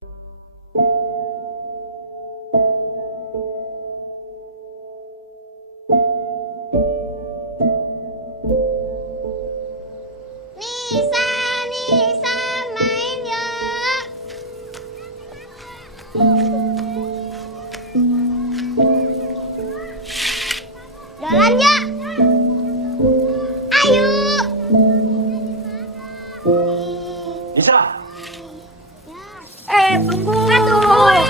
Nisa, Nisa, main yuk. Jalan yuk. Ayo. Nisa. Tunggu. Tungguin.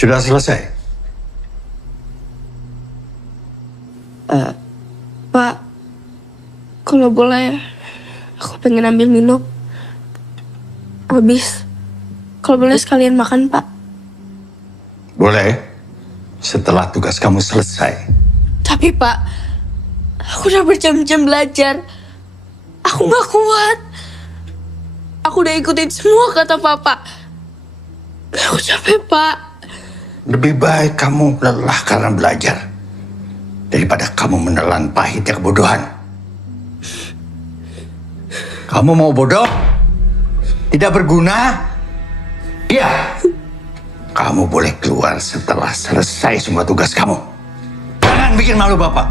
Sudah selesai? Pak, kalau boleh, aku pengen ambil minum. Habis, kalau boleh sekalian makan, Pak. Boleh. Setelah tugas kamu selesai. Tapi Pak, aku udah berjam-jam belajar. Aku gak kuat. Aku udah ikutin semua kata Papa. Aku capek, Pak. Lebih baik kamu lelah karena belajar daripada kamu menelan pahitnya kebodohan. Kamu mau bodoh? Tidak berguna? Iya. Kamu boleh keluar setelah selesai semua tugas kamu. Jangan bikin malu Bapak.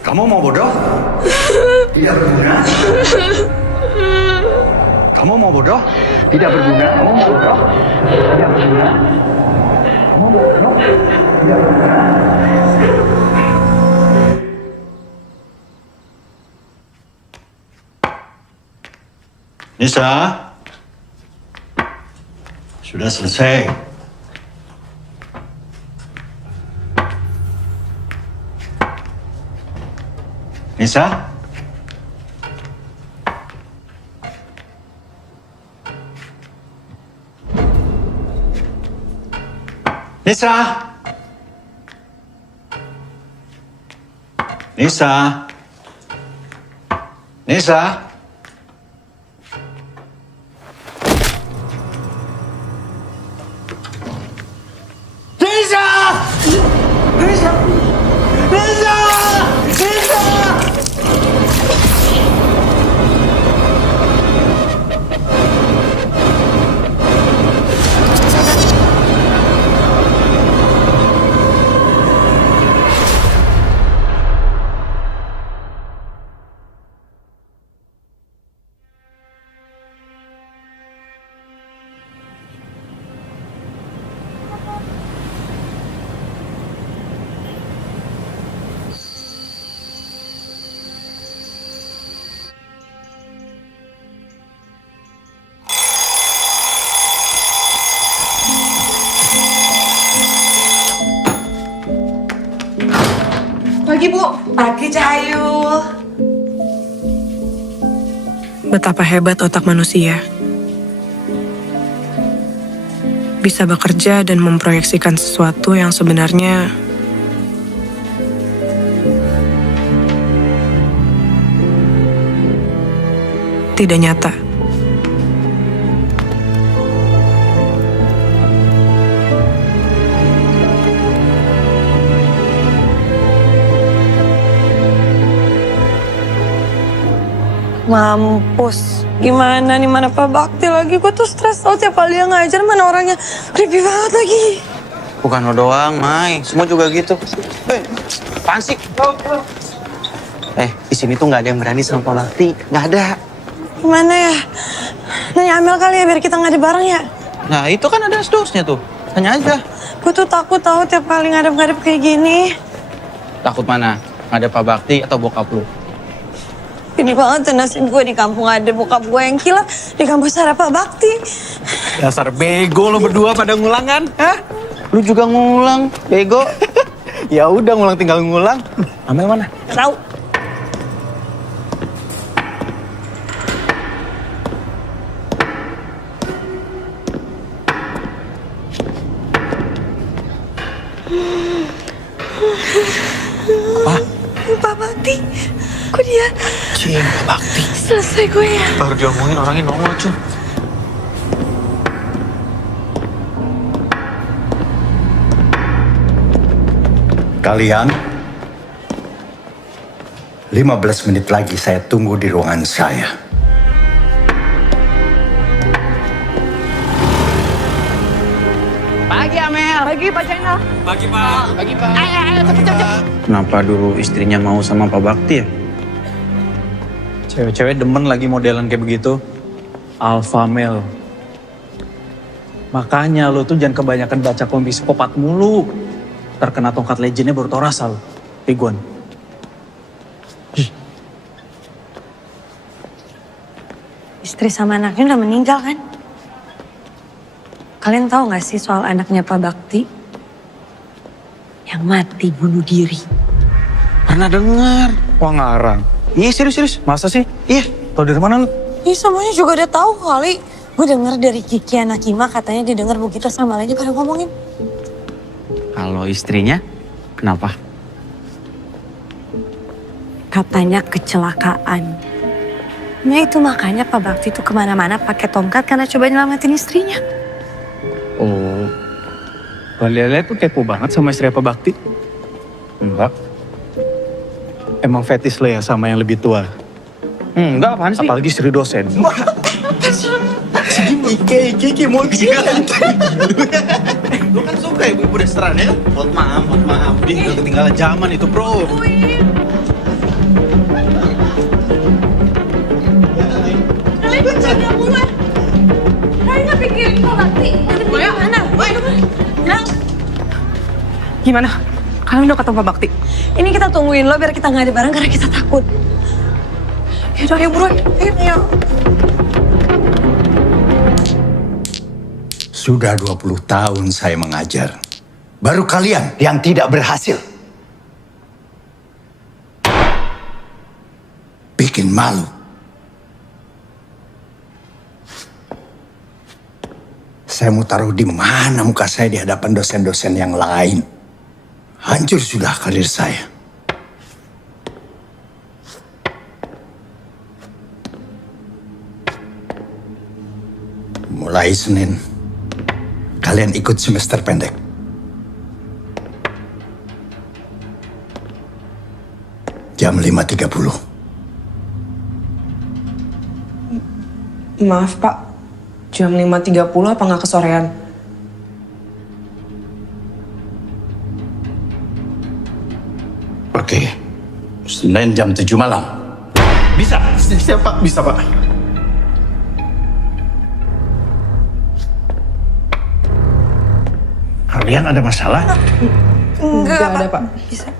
Kamu mau bodoh? Tidak berguna. Kamu mau bodoh? Tidak berguna. Kamu mau bodoh? Tidak berguna. Kamu mau bodoh? Tidak berguna. Nisa, sudah selesai. Nisa? Nisa? Nisa? Nisa? Nisa! Nisa! Nisa! Nisa! Pagi Bu, pagi Cahayu. Betapa hebat otak manusia. Bisa bekerja dan memproyeksikan sesuatu yang sebenarnya tidak nyata. Mampus. Gimana nih, mana Pak Bakti lagi? Gue tuh stres tau tiap kali dia ngajar, mana orangnya creepy banget lagi. Bukan lo doang, Mai. Semua juga gitu. Apaan sih? Di sini tuh nggak ada yang berani sama Pak Bakti. Nggak ada. Gimana ya? Nanya Amel kali ya biar kita ngadu bareng ya. Nah, itu kan ada asdosnya tuh. Tanya aja. Gue tuh takut tahu tiap kali ngadep-ngadep kayak gini. Takut mana? Ada Pak Bakti atau bokap lu? Ini banget tuh nasib gue di kampung ada bokap gue yang gila, di kampus ada Pak Bakti. Dasar bego lo berdua pada ngulang kan? Hah? Lu juga ngulang, bego. Ya udah ngulang tinggal ngulang. Amel mana? Tahu. Apa? Pak Bakti, kok dia Cing, Pak Bakti. selesai gue ya? Baru diomongin orangnya nongol, cuy. Kalian 15 menit lagi saya tunggu di ruangan saya. Pagi, Amel. Pagi Pak Channel. Kenapa dulu istrinya mau sama Pak Bakti ya? Cewek-cewek demen lagi modelan kayak begitu. Alpha male. Makanya lo tuh jangan kebanyakan baca komik psikopat mulu. Terkena tongkat legendnya baru tau rasa lo. Tiguan. Istri sama anaknya udah meninggal kan? Kalian tahu gak sih soal anaknya Pak Bakti? Yang mati bunuh diri. Pernah dengar. Wah ngarang. Iya, serius. Masa sih? Iya. Tau dari mana lo? Ini semuanya juga udah tahu kali. Gue denger dari Kiki anak Kima katanya dia denger begitu sama lagi pada ngomongin. Kalau istrinya, kenapa? Katanya kecelakaan. Nah itu makanya Pak Bakti tuh kemana-mana pakai tongkat karena coba nyelamatin istrinya. Oh. Lele tuh kepo banget sama istri Pak Bakti. Enggak. Emang fetis lo ya sama yang lebih tua. Enggak, apaan sih? Apalagi istri dosen. Iki mau Lu kan suka ibu-ibu restoran ya? Mohon maaf. Dia udah ketinggalan zaman itu, bro. Kalian bercanda mulu. Kalian gak pikirin Pak Bakti? Gimana? Gimana? Kalian udah ketemu Pak Bakti? Ini kita tungguin lo biar kita ngadu bareng karena kita takut. Yaudah, ayo bro. Ayo. Sudah 20 tahun saya mengajar. Baru kalian yang tidak berhasil. Bikin malu. Saya mau taruh di mana muka saya di hadapan dosen-dosen yang lain. Hancur sudah karir saya. Mulai Senin, kalian ikut semester pendek. Jam 5.30. Maaf Pak, jam 5.30 apa nggak kesorean? Oke, Senin jam 7 malam. Bisa? Siap Pak, bisa Pak. Kalian ada masalah? Enggak ada Pak. Bisa.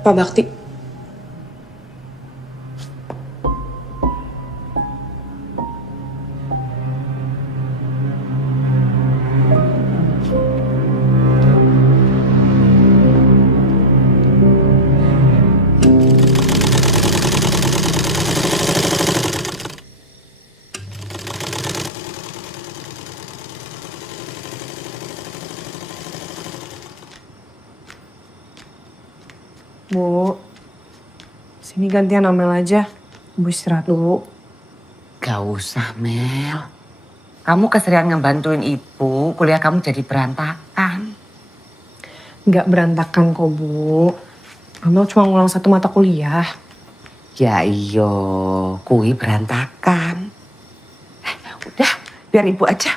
Pak Bakti. Bu, sini gantian Amel aja. Bu istirahat dulu. Gak usah, Mel. Kamu keserian ngebantuin ibu, kuliah kamu jadi berantakan. Nggak berantakan kok, Bu. Amel cuma ngulang 1 mata kuliah. Ya iyo, kui berantakan. Udah, biar ibu aja.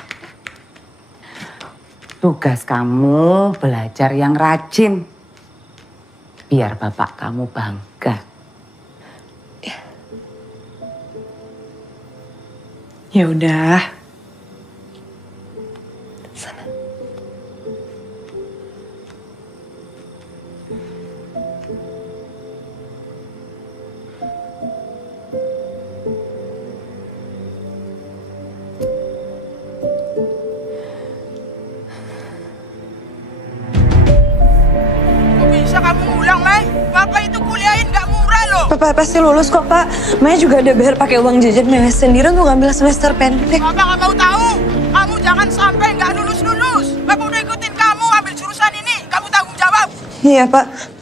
Tugas kamu belajar yang rajin. Biar bapak kamu bangga. Ya udah. Bisa kamu ngulang, Mai? Bapak itu kuliahin gak murah loh. Papa pasti lulus kok, Pak. Maya juga ada bayar pakai uang jajan Maya sendiri untuk ngambil semester pendek. Bapak gak mau tahu. Kamu jangan sampai gak lulus-lulus. Bapak udah ikutin kamu ambil jurusan ini. Kamu tanggung jawab. Iya, Pak.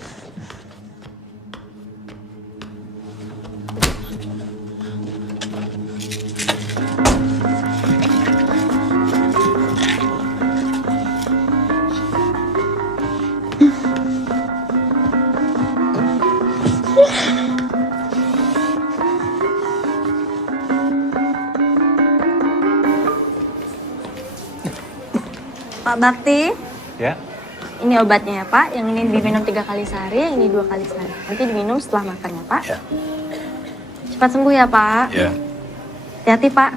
Pak Bakti, Ya. ini obatnya ya Pak. Yang ini diminum 3 kali sehari, yang ini 2 kali sehari. Nanti diminum setelah makan ya Pak. Ya. Cepat sembuh ya Pak. Ya. Hati-hati Pak.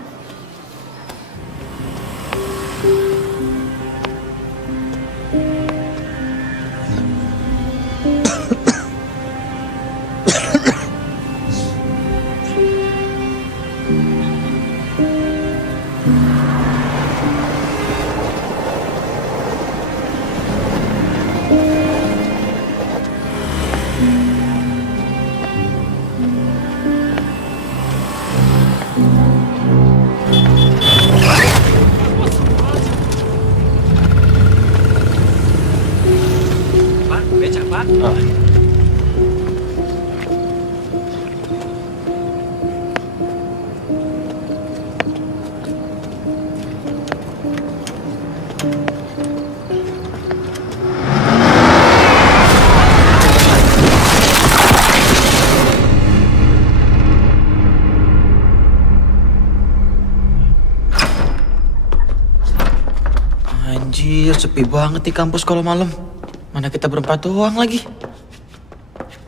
Pak, becak, Pak. Anjir, sepi banget di kampus kalau malam. Mana kita berempat doang lagi.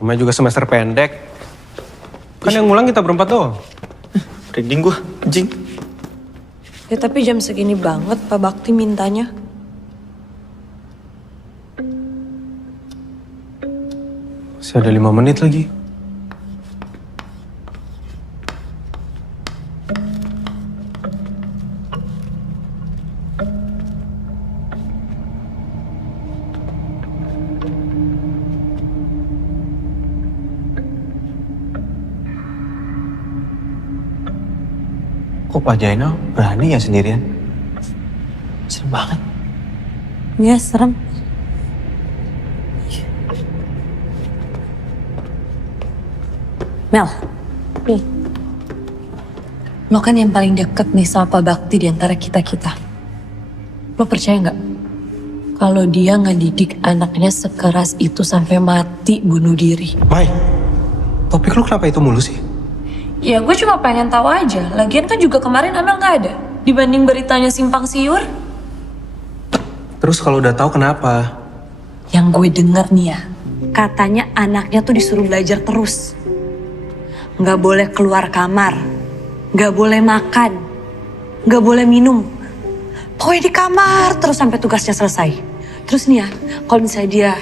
Namanya juga semester pendek. Kan yang ngulang kita berempat doang. Merinding gua, anjing. Ya tapi jam segini banget Pak Bakti mintanya. Masih ada 5 menit lagi. Kok Pak Jainal berani ya sendirian? Serem banget. Iya serem. Mel. Lo kan yang paling deket nih sama Pak Bakti di antara kita-kita. Lo percaya nggak? Kalau dia ngedidik anaknya sekeras itu sampai mati bunuh diri. Mai, topik lu kenapa itu mulu sih? Ya gue cuma pengen tahu aja. Lagian kan juga kemarin Amel nggak ada. Dibanding beritanya simpang siur. Terus kalau udah tahu kenapa? Yang gue denger nih ya. Katanya anaknya tuh disuruh belajar terus. Nggak boleh keluar kamar. Nggak boleh makan. Nggak boleh minum. Pokoknya di kamar terus sampai tugasnya selesai. Terus nih ya, kalau misalnya dia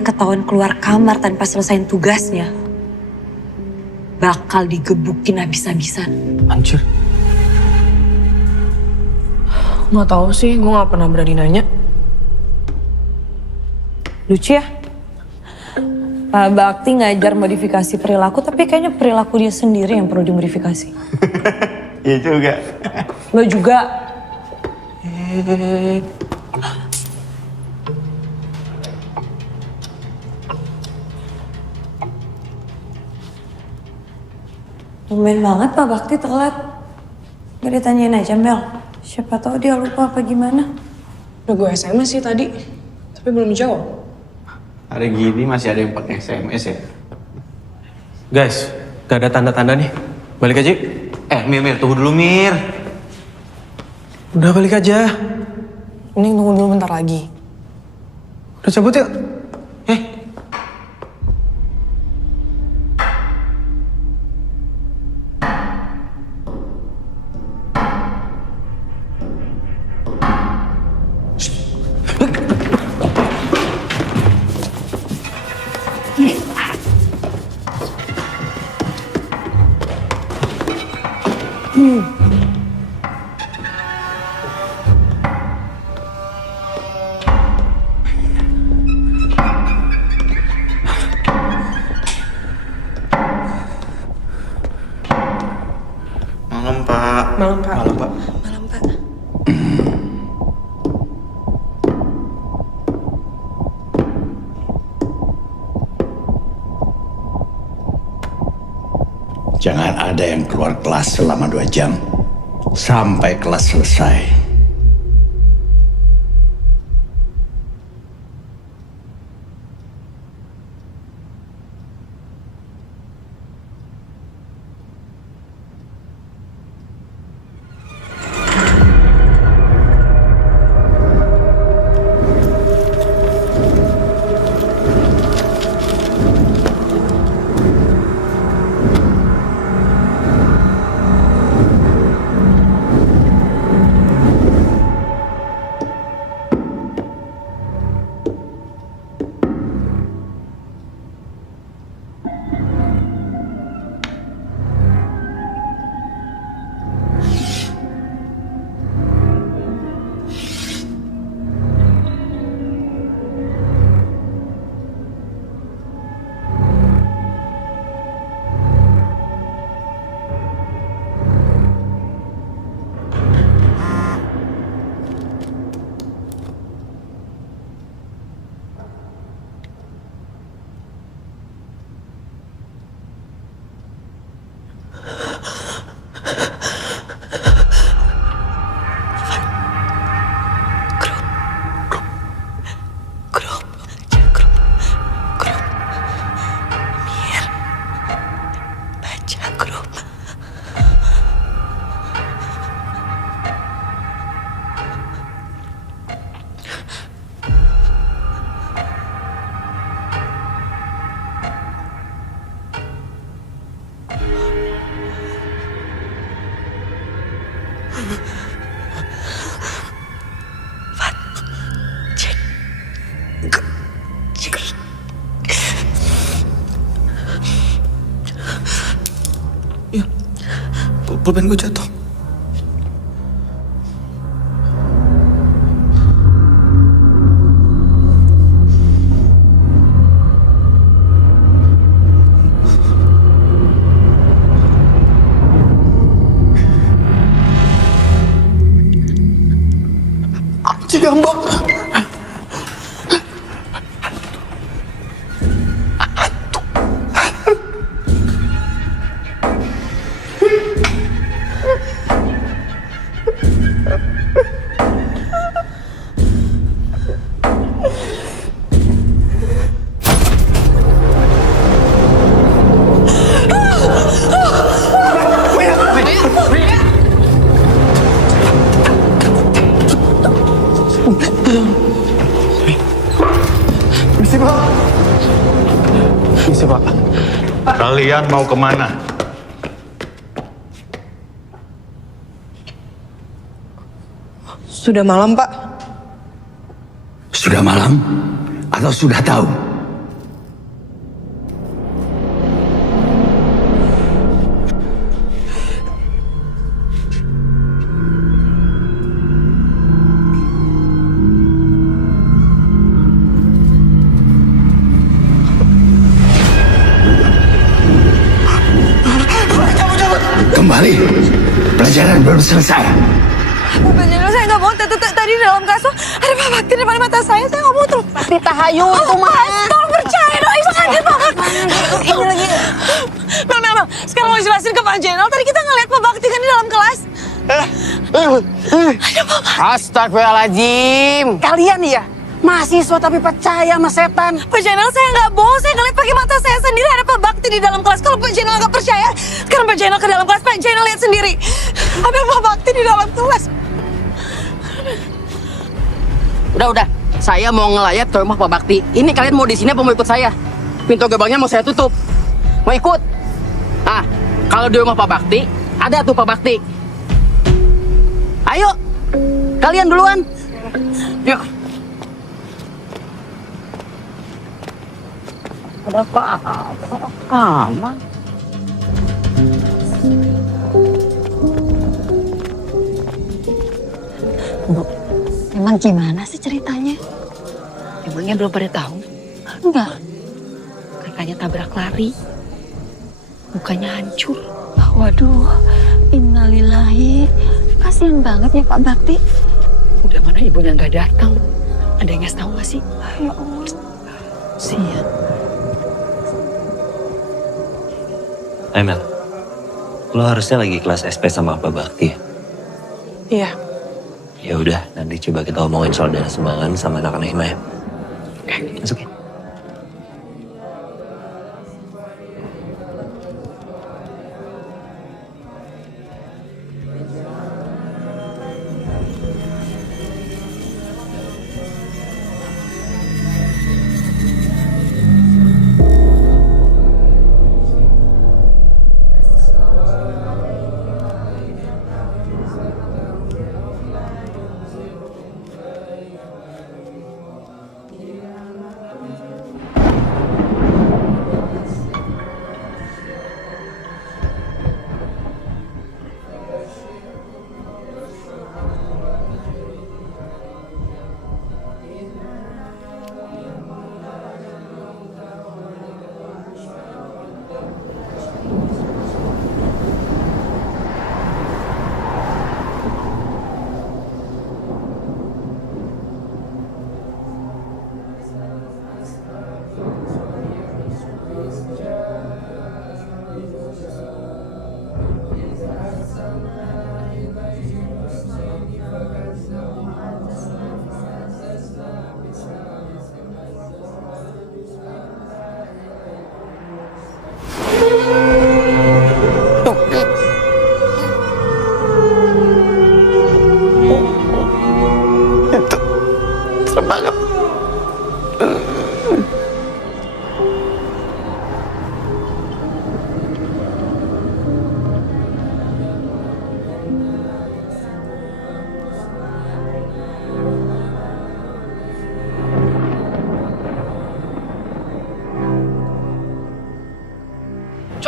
ketahuan keluar kamar tanpa selesaiin tugasnya, bakal digebukin habis-habisan. Anjir. Nggak tahu sih, gue nggak pernah berani nanya. Lucu ya? Pak Bakti ngajar modifikasi perilaku, tapi kayaknya perilaku dia sendiri yang perlu dimodifikasi. Iya juga. Lo juga. Tumben banget Pak Bakti telat. Gak ditanyain aja Mel. Siapa tahu dia lupa apa gimana. Udah gue SMS sih tadi, tapi belum jawab. Hari gini masih ada yang pakai SMS ya? Guys, gak ada tanda-tanda nih. Balik aja. Mir, tunggu dulu Mir. Udah balik aja. Ini tunggu dulu bentar lagi. Udah cabut yuk. Malam Pak. Malam Pak. Malam Pak. Malam Pak. Jangan ada yang keluar kelas selama 2 jam. Sampai kelas selesai. Pulpen gue jatuh. Cigambak. Misi Pak. Kalian mau kemana? Sudah malam Pak. Sudah malam? Atau sudah tahu? Kembali, pelajaran belum selesai. Pak Jenderal, saya nggak mau. Tadi di dalam kasus ada Pak Bakti di depan mata saya nggak mau terus. Bakti Tahayu itu mah. Tolong percaya dong, Ibu ada Pak Bakti. Ini lagi. Mel, sekarang mau jelasin ke Pak Jenderal. Tadi kita ngeliat Pak Bakti kan di dalam kelas. Ada Pak Bakti. Astagfirullahaladzim. Kalian ya mahasiswa tapi percaya sama setan. Pak Jenderal, saya nggak bohong. Saya ngeliat pakai mata saya sendiri ada Pak Bakti di dalam kelas. Kalau Pak Jenderal nggak percaya, sekarang Pak Jenderal ke dalam kelas. Pak Jenderal lihat sendiri. Ada Pak Bakti di dalam kelas. Udah. Saya mau ngelayat ke rumah Pak Bakti. Ini kalian mau di sini apa mau ikut saya? Pintu gerbangnya mau saya tutup. Mau ikut? Ah, kalau di rumah Pak Bakti, ada tuh Pak Bakti. Ayo, kalian duluan. Yuk. Ada apa? Bu, emang gimana sih ceritanya? Emangnya belum pada tahu? Enggak. Kakaknya tabrak lari. Mukanya hancur. Waduh, innalillahi. Kasian banget ya Pak Bakti. Udah mana ibunya nggak datang. Ada yang ngasih tahu nggak sih? Ya Allah. Sian. Mel, lo harusnya lagi kelas SP sama Pak Bakti ya? Iya. Ya udah, nanti coba kita omongin soal dana sumbangan sama anak-anak Hima ya. Oke, masuk ya.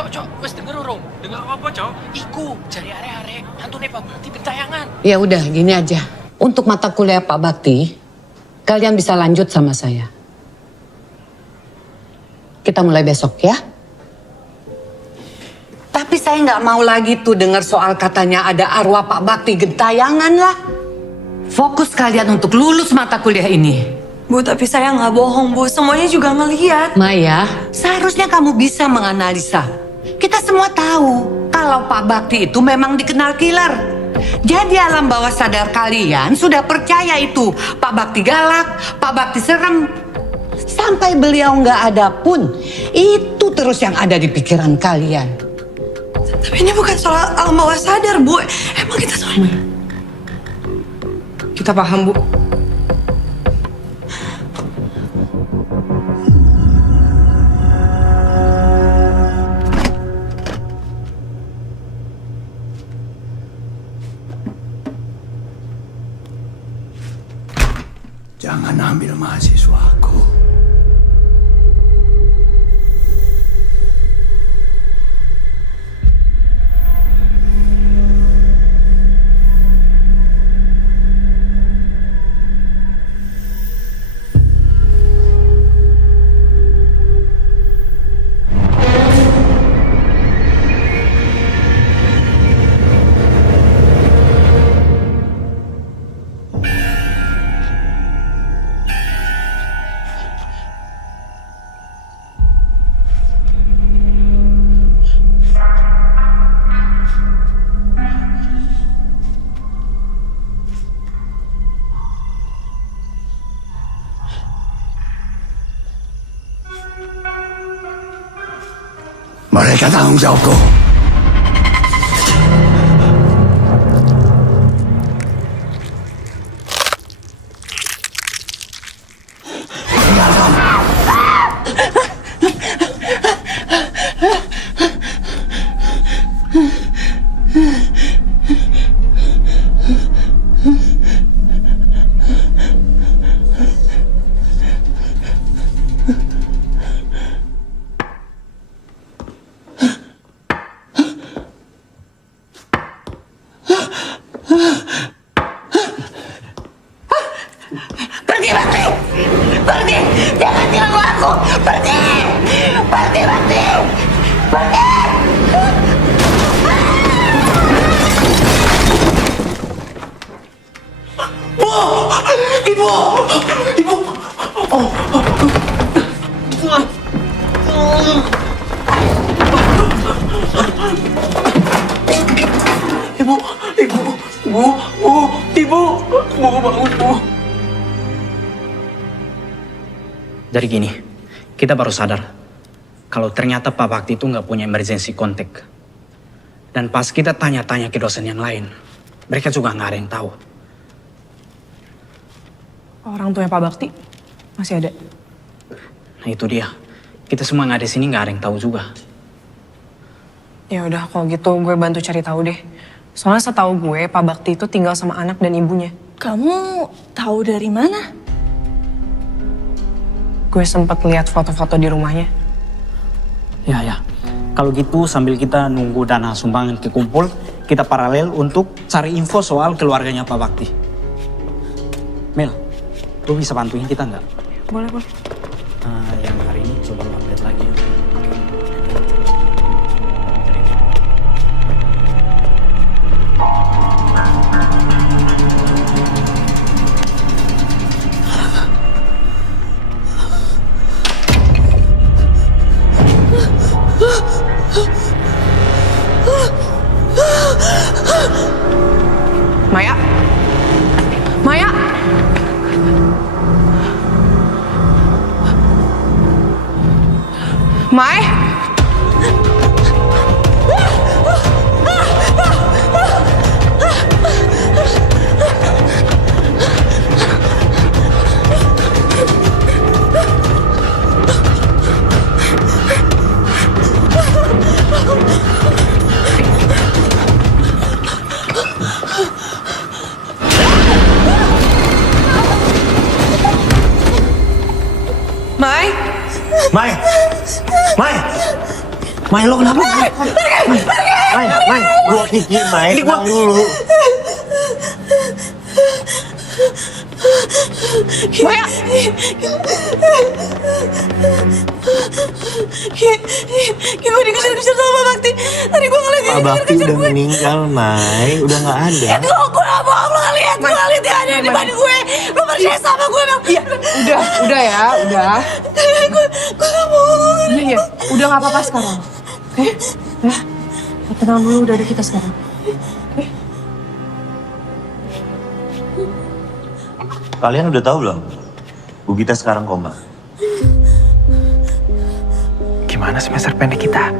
Cok, wes denger urung? Dengar apa, Cok? Iku, cari are-are, hantune Pak Bakti bentayangan. Ya udah, gini aja. Untuk mata kuliah Pak Bakti, kalian bisa lanjut sama saya. Kita mulai besok ya. Tapi saya nggak mau lagi tuh dengar soal katanya ada arwah Pak Bakti gentayangan lah. Fokus kalian untuk lulus mata kuliah ini. Bu, tapi saya nggak bohong, Bu. Semuanya juga ngelihat. Maya, seharusnya kamu bisa menganalisa. Kita semua tahu kalau Pak Bakti itu memang dikenal killer. Jadi alam bawah sadar kalian sudah percaya itu Pak Bakti galak, Pak Bakti serem. Sampai beliau nggak ada pun, itu terus yang ada di pikiran kalian. Tapi ini bukan soal alam bawah sadar, Bu. Emang kita soal... Kita paham, Bu. Jangan ambil mahasiswaku. Mereka tanggung jawabku. Pergi, Bakti! Pergi! Jangan ganggu aku! Pergi! Pergi, Bakti! Pergi! Bu! Ibu! Ibu! Oh! Ibu! Ibu! Bu! Bu! Ibu! Bu, bangun, Bu! Jadi gini, kita baru sadar kalau ternyata Pak Bakti itu nggak punya emergency contact. Dan pas kita tanya-tanya ke dosen yang lain, mereka juga nggak ada yang tahu. Orang tuanya Pak Bakti masih ada. Nah itu dia, kita semua nggak ada di sini nggak ada yang tahu juga. Ya udah kalau gitu gue bantu cari tahu deh. Soalnya setahu gue Pak Bakti itu tinggal sama anak dan ibunya. Kamu tahu dari mana? Gue sempat lihat foto-foto di rumahnya. Ya. Kalau gitu sambil kita nunggu dana sumbangan kekumpul, kita paralel untuk cari info soal keluarganya Pak Bakti. Mel, lu bisa bantuin kita nggak? Boleh. Yang hari ini coba lu update lagi ya. Maya? Maya? Mai? Mai? Mai! Mai! Mai, lo kenapa? Mai, gua kiki, Mai, tenang dulu. Maya! Gue dikejar-kejar sama Pak Bakti. Tadi gue ngeliat dia Pak Bakti dikejar-kejar udah gue. meninggal, Mai. Udah gak ada. Gue gak bohong, lo ngeliat. Gue ngeliat dia ada di depan gue. Lo percaya sama gue, Mel. Iya, udah ya, udah. Gue gak bohong. Iya, udah gak apa-apa sekarang. Oke? Ya, tenang dulu, udah ada kita sekarang. Kalian udah tahu belum? Bu Gita sekarang koma. Gimana semester pendek kita?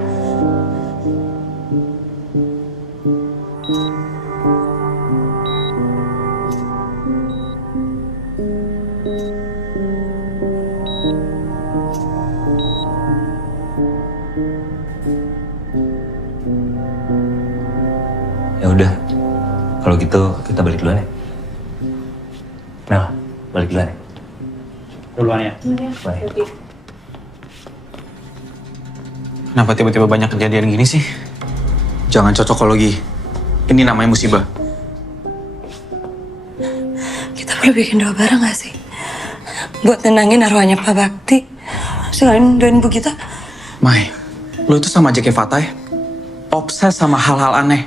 Ya udah, kalau gitu kita balik duluan ya. Mel, balik duluan ya. Duluan ya. Bye. Kenapa tiba-tiba banyak kejadian gini sih? Jangan cocokologi. Ini namanya musibah. Kita boleh bikin doa bareng gak sih? Buat nenangin arwahnya Pak Bakti. Sekalian doain Bu Gita. Mai, lo itu sama aja kayak Fatah ya? Obses sama hal-hal aneh.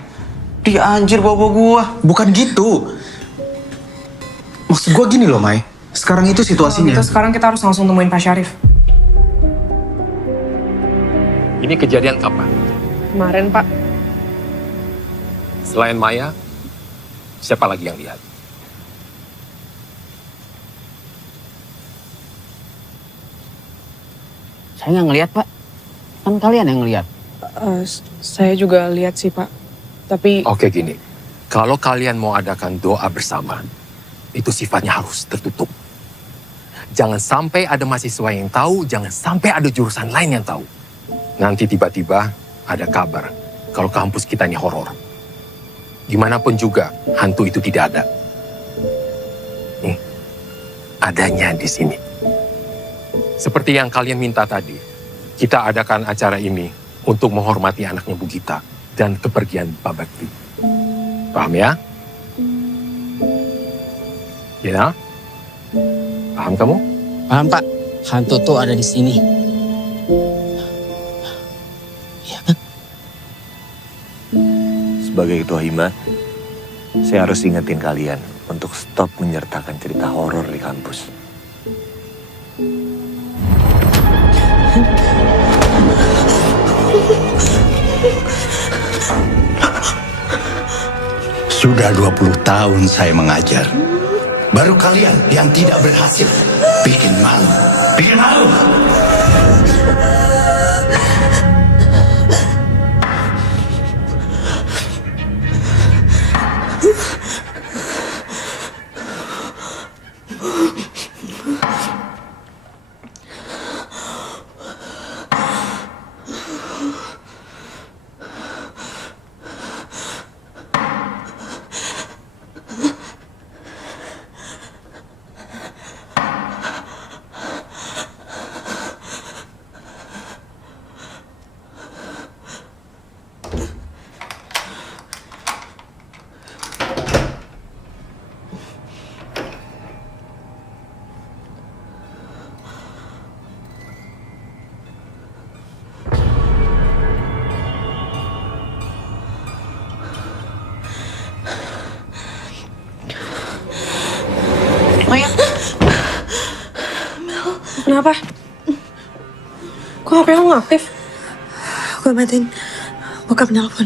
Dia anjir bawa gua. Bukan gitu. Maksud gua gini loh, Mai. Sekarang itu situasinya. Gitu sekarang kita harus langsung temuin Pak Syarif. Ini kejadian kapan? Kemarin, Pak. Selain Maya, siapa lagi yang lihat? Saya nggak ngelihat, Pak. Kan kalian yang ngelihat. Saya juga lihat sih, Pak. Tapi Oke gini, kalau kalian mau adakan doa bersama, itu sifatnya harus tertutup. Jangan sampai ada mahasiswa yang tahu, jangan sampai ada jurusan lain yang tahu. Nanti tiba-tiba ada kabar kalau kampus kita ini horor. Dimanapun juga, hantu itu tidak ada. Nih, adanya di sini. Seperti yang kalian minta tadi, kita adakan acara ini untuk menghormati anaknya Bu Gita dan kepergian Pak Bakti. Paham ya? Ya? Paham kamu? Paham Pak, hantu tuh ada di sini. Sebagai ketua hima, saya harus ingetin kalian untuk stop menyertakan cerita horor di kampus. Sudah 20 tahun saya mengajar. Baru kalian yang tidak berhasil. Bikin malu. Bikin malu. kenapa? Kok HP lo nggak aktif? Gue matiin bokap nelfon.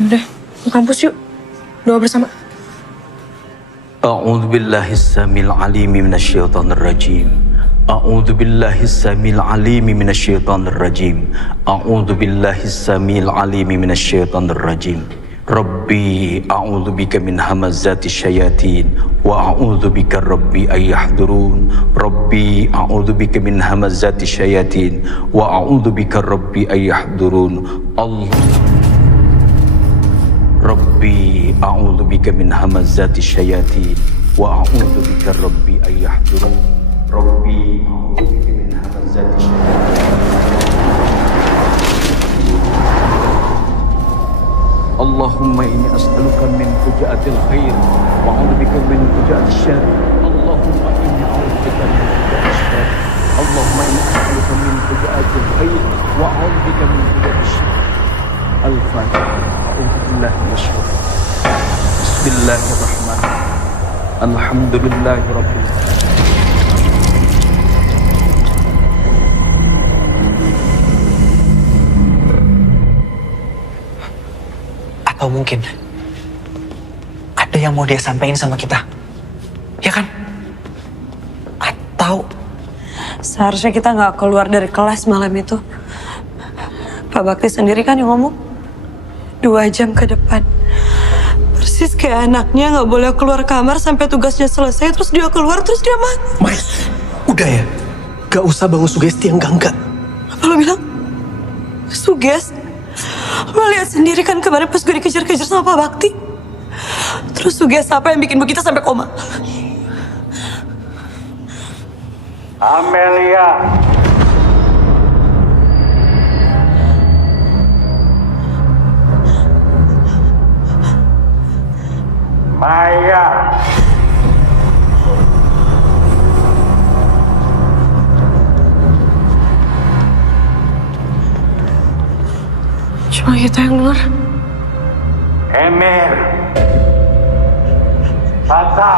Udah, ke kampus yuk. Doa bersama. أعوذ بالله السميع العليم من الشيطان الرجيم أعوذ بالله السميع العليم من الشيطان الرجيم أعوذ بالله السميع العليم من الشيطان الرجيم ربي أعوذ بك من همزات الشياطين وأعوذ بك ربي أن يحضرون ربي أعوذ بك من همزات الشياطين وأعوذ بك ربي أن يحضرون الله ربي أعوذ بك من همزات الشياطين وأعوذ بك ربي أن يحضرون ربي أعوذ بك من همزات الشياطين اللهم إني أسألك من فجاءة الخير وأعوذ بك من فجاءة الشر اللهم إني أعوذ بك من فجاءة الشر اللهم إني أسألك من فجاءة الخير وأعوذ بك من فجاءة الشر الفاتحة أعوذ بالله من الشيطان بسم الله الرحمن الرحيم الحمد لله رب العالمين Atau mungkin ada yang mau dia sampaikan sama kita, ya kan? Atau Seharusnya kita nggak keluar dari kelas malam itu. Pak Bakti sendiri kan yang ngomong 2 jam ke depan. Persis kayak anaknya nggak boleh keluar kamar sampai tugasnya selesai, terus dia keluar, terus dia mati. Mai, udah ya, gak usah bangun sugesti yang enggak. Apa lo bilang? Suges? Lo lihat sendiri kan kemarin pas gue dikejar-kejar sama Pak Bakti. Terus suges apa yang bikin kita sampai koma? Amelia. Maya. Cuma kita yang dengar. Emir. Tata.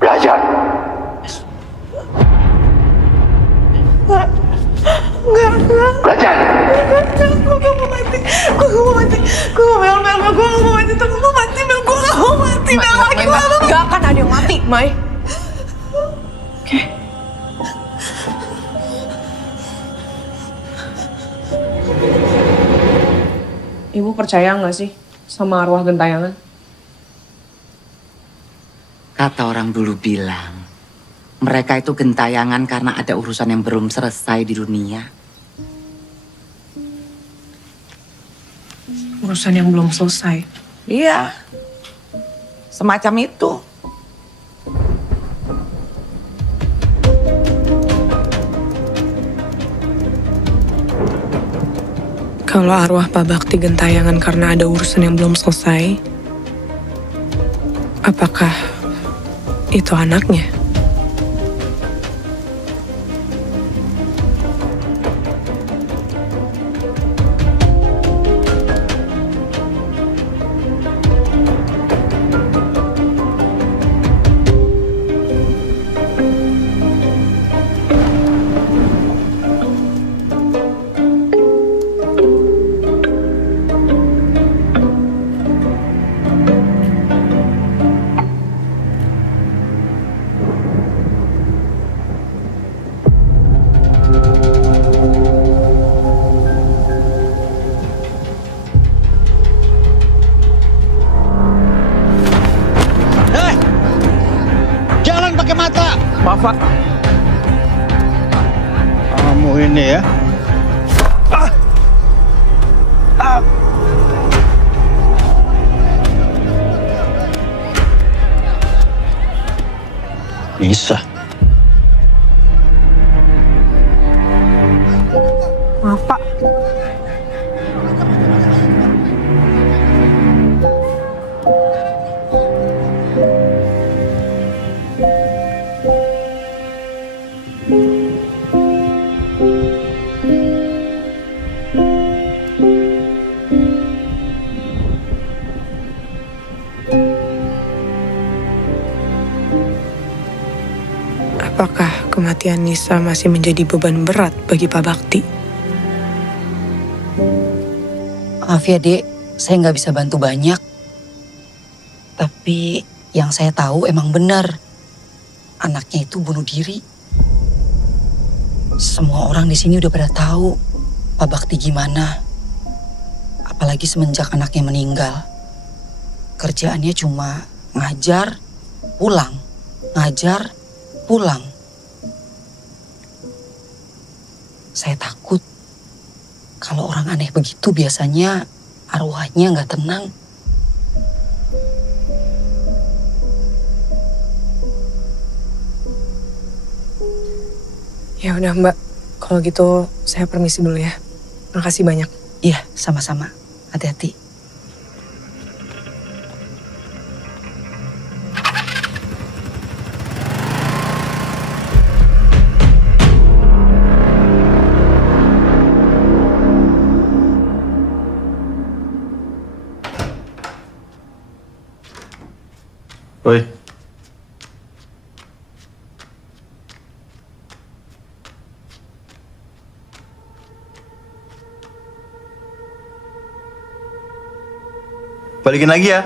Belajar. Enggak. Belajar. Gue gak mau mati. Gue gak mau mati. Gue gak mau mati. Gue gak mau mati. Gue gak mau mati. tinggal lagi Mama. Gak akan ada yang mati, Mai. Oke. Ibu percaya nggak sih sama arwah gentayangan? Kata orang dulu bilang, mereka itu gentayangan karena ada urusan yang belum selesai di dunia. Urusan yang belum selesai. Iya, semacam itu. Kalau arwah Pak Bakti gentayangan karena ada urusan yang belum selesai, apakah itu anaknya? Jalan pakai mata. Maaf, Pak. Kamu ini ya. Bisa. Maaf, Pak. Apakah kematian Nisa masih menjadi beban berat bagi Pak Bakti? Maaf ya, Dek. Saya nggak bisa bantu banyak. Tapi yang saya tahu emang benar. Anaknya itu bunuh diri. Semua orang di sini udah pada tahu Pak Bakti gimana. Apalagi semenjak anaknya meninggal. Kerjaannya cuma ngajar, pulang. Ngajar, pulang. Saya takut kalau orang aneh begitu biasanya arwahnya nggak tenang. Ya udah Mbak, kalau gitu saya permisi dulu ya. Makasih banyak. Iya, sama-sama. Hati-hati. Oi. Balikin lagi ya.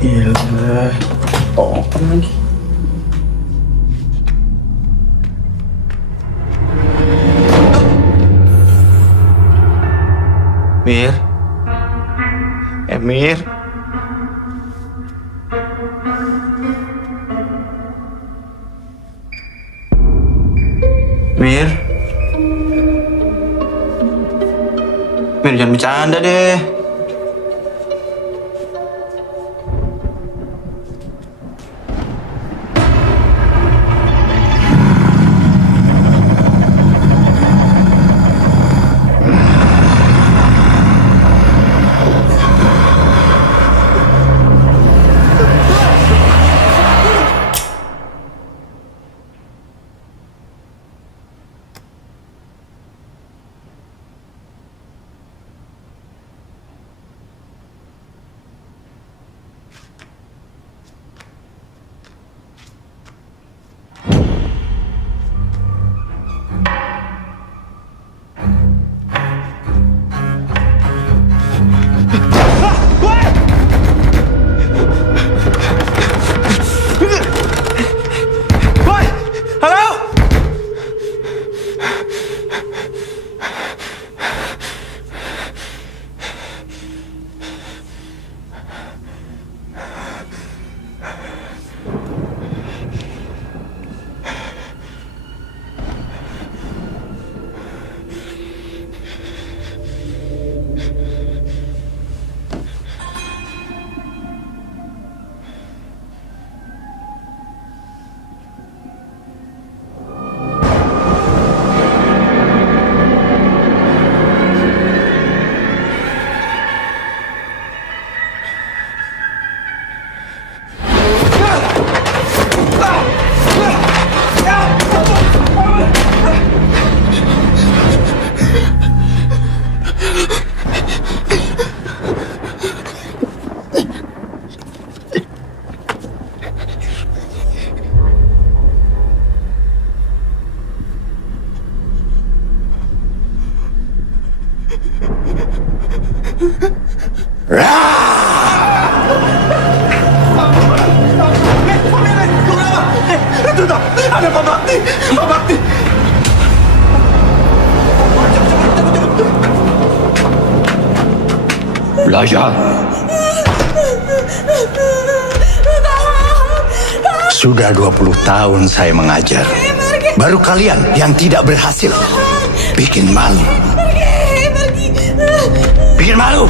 Gila. Oh, lagi. Mir. Mir. Mir. Mir, jangan bercanda deh. Itu tuh, ada Pak Bakti. Pak Bakti. Belajar. Sudah 20 tahun saya mengajar. Baru kalian yang tidak berhasil. Bikin malu. Bikin malu.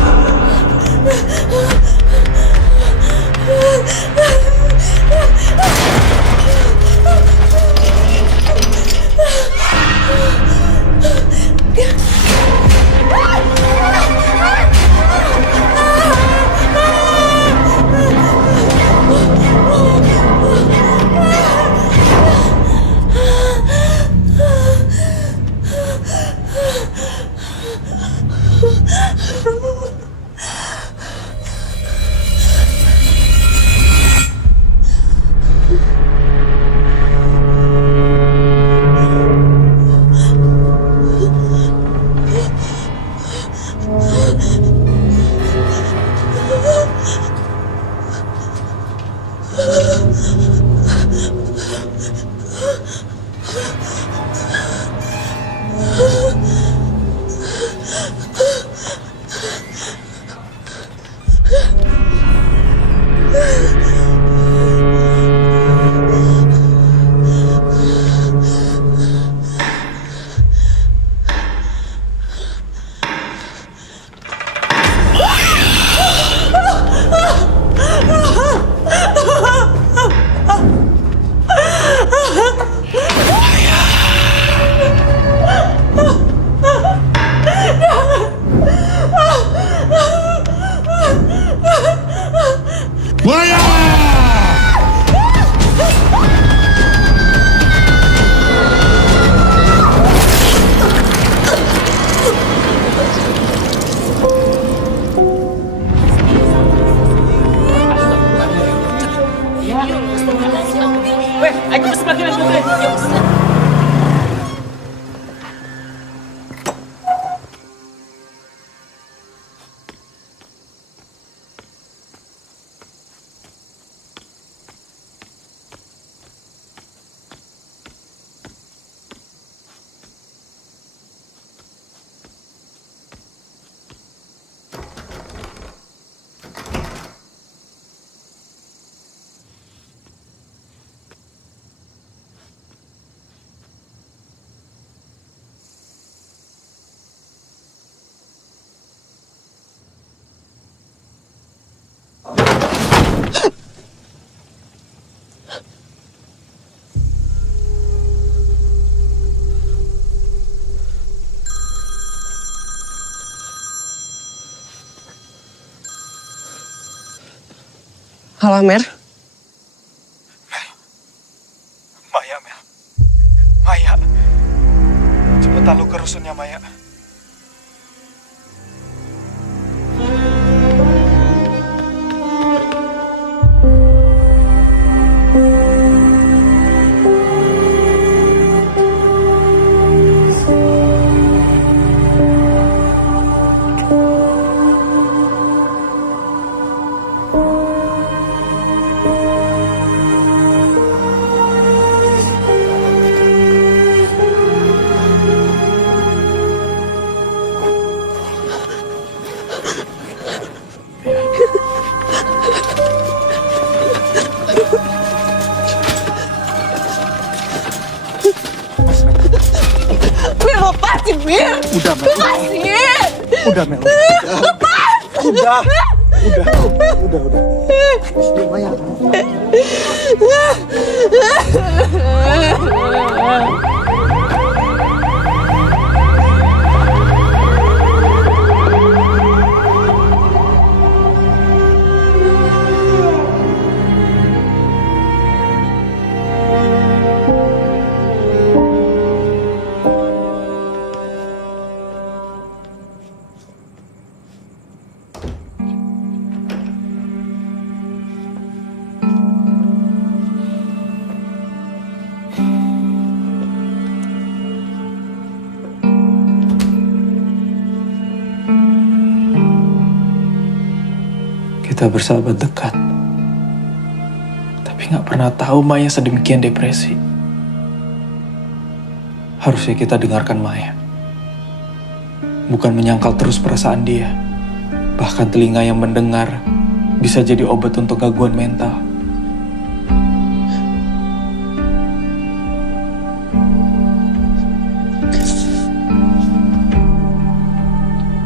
Halo, Mer. Maya, Mel. Maya. Cepetan lu ke rusunnya, Maya. Lepasin, Mir! Udah, Mel. Lepasin! Udah, Mel. Lepas! Udah. Udah. Maya. Kita bersahabat dekat. Tapi gak pernah tahu Maya sedemikian depresi. Harusnya kita dengarkan Maya. Bukan menyangkal terus perasaan dia. Bahkan telinga yang mendengar bisa jadi obat untuk gangguan mental.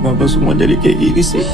Kenapa semua jadi kayak gini sih?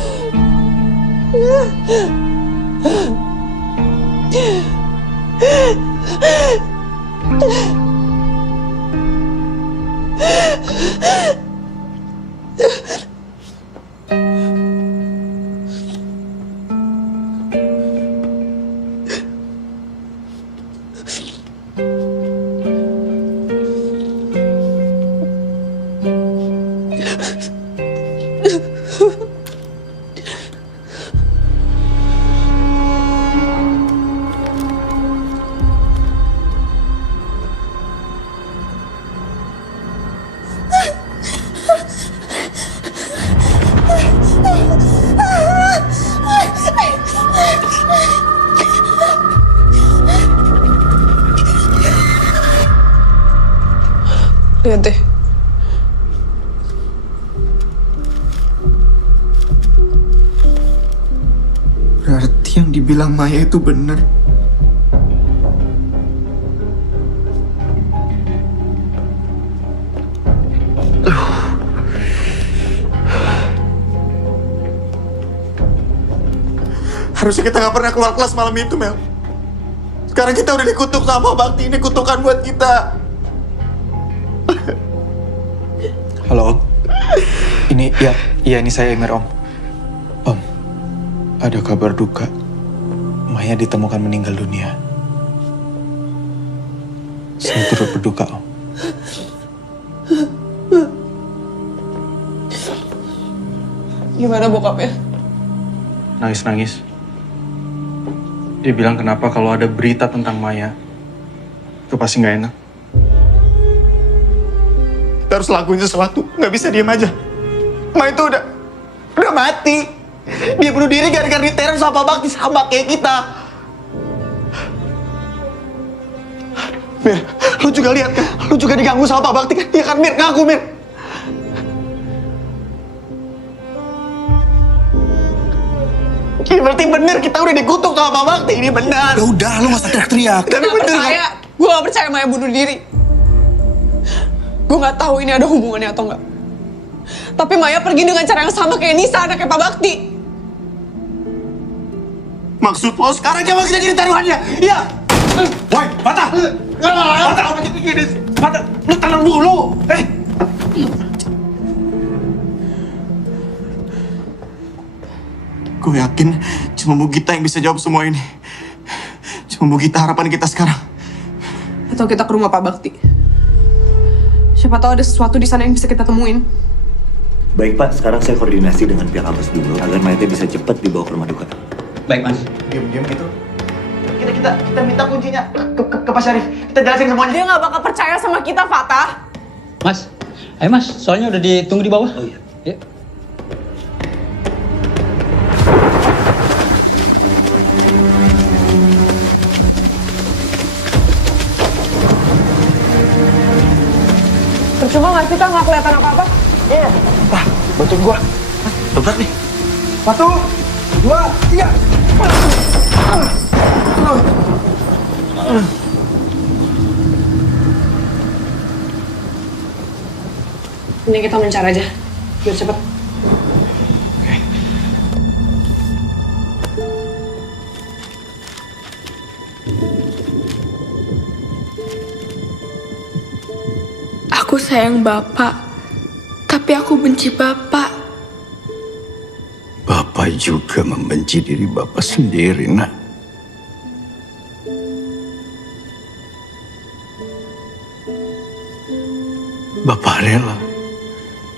Lihat deh. Berarti yang dibilang Maya itu benar. Harusnya kita gak pernah keluar kelas malam itu, Mel. Sekarang kita udah dikutuk sama Bakti. Ini kutukan buat kita. Halo, Om. Ini ini saya Emir, Om. Om, ada kabar duka. Maya ditemukan meninggal dunia. Saya turut berduka, Om. Gimana bokapnya? Nangis-nangis. Dia bilang kenapa kalau ada berita tentang Maya, itu pasti nggak enak. Kita harus lakuin sesuatu, nggak bisa diem aja. Maya itu udah mati. Dia bunuh diri gara-gara diteror sama Bakti sama kayak kita. Mir, lu juga lihat kan? Lu juga diganggu sama Pak Bakti kan? Iya kan, Mir? Ngaku, Mir. Ini berarti bener kita udah dikutuk sama Pak Bakti. Ini benar. Udah, lu gak usah teriak-teriak. Tapi bener percaya. Gue gak percaya Maya bunuh diri. Gue gak tahu ini ada hubungannya atau enggak. Tapi Maya pergi dengan cara yang sama kayak Nisa, anaknya Pak Bakti. Maksud lo sekarang coba kita jadi taruhannya? Iya. Woi, Patah. Patah, apa jadi gini sih? Patah, lu tenang dulu. Gue yakin cuma Bu Gita yang bisa jawab semua ini. Cuma Bu Gita harapan kita sekarang. Atau kita ke rumah Pak Bakti. Siapa tahu ada sesuatu di sana yang bisa kita temuin. Baik Pak, sekarang saya koordinasi dengan pihak kampus dulu agar mayatnya bisa cepat dibawa ke rumah duka. Baik Mas. Diam-diam gitu. Kita minta kuncinya ke Pak Syarif. Kita jelasin semuanya. Dia nggak bakal percaya sama kita, Fatah. Mas, ayo Mas, soalnya udah ditunggu di bawah. Oh iya. Ya. Percuma nggak sih, Kak? Nggak kelihatan apa-apa? Iya. Pak, bantuin gua. Dobrak nih. 1, 2, 3. Ini kita mencar aja, biar cepet. Aku sayang Bapak, tapi aku benci Bapak. Bapak juga membenci diri Bapak sendiri, nak. Bapak rela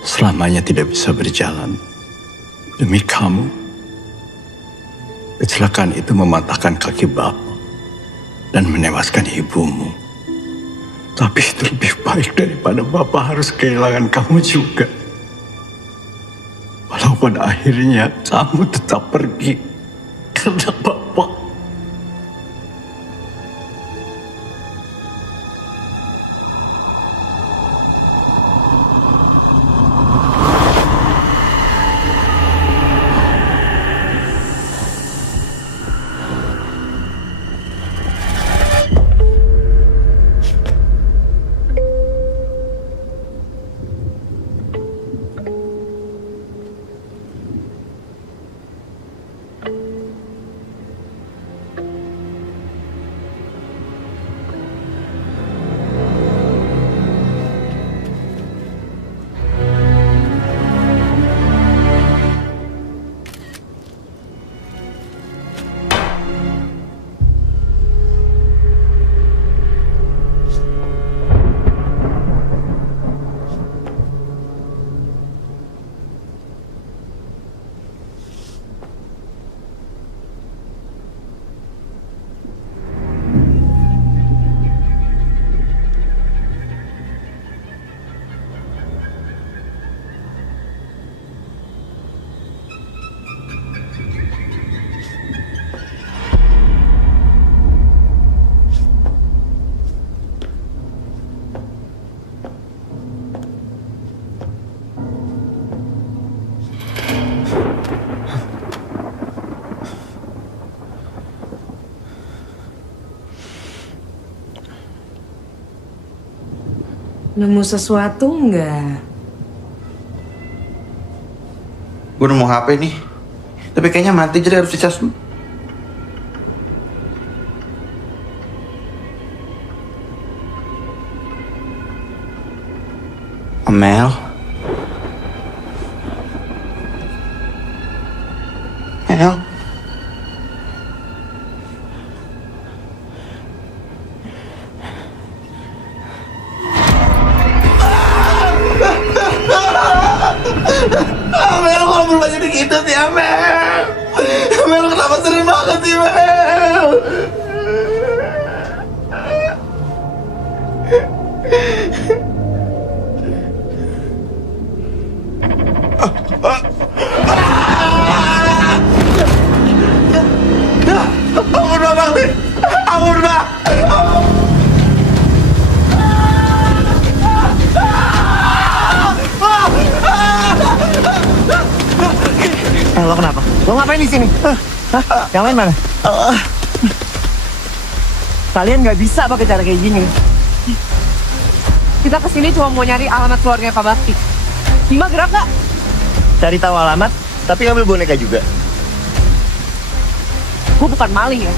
selamanya tidak bisa berjalan demi kamu. Kecelakaan itu mematahkan kaki Bapak dan menewaskan ibumu. Tapi itu lebih baik daripada Bapak harus kehilangan kamu juga. Walau pada akhirnya kamu tetap pergi. karena Bapak. Nemu sesuatu nggak? Gue nemu HP nih. Tapi kayaknya mati jadi harus dicas dulu. Mel. Mel. Mel, kalau berubah jadi gitu sih, Mel. Mel, kenapa sering banget sih, Mel? Ampun, Mbak Bakti. Ampun, Mbak. Lo kenapa? Lo ngapain di sini? Hah? Yang lain mana? Kalian nggak bisa pakai cara kayak gini. Kita kesini cuma mau nyari alamat keluarganya Pak Bakti. Hima gerak nggak? Cari tahu alamat, tapi ngambil boneka juga. Gue bukan maling ya.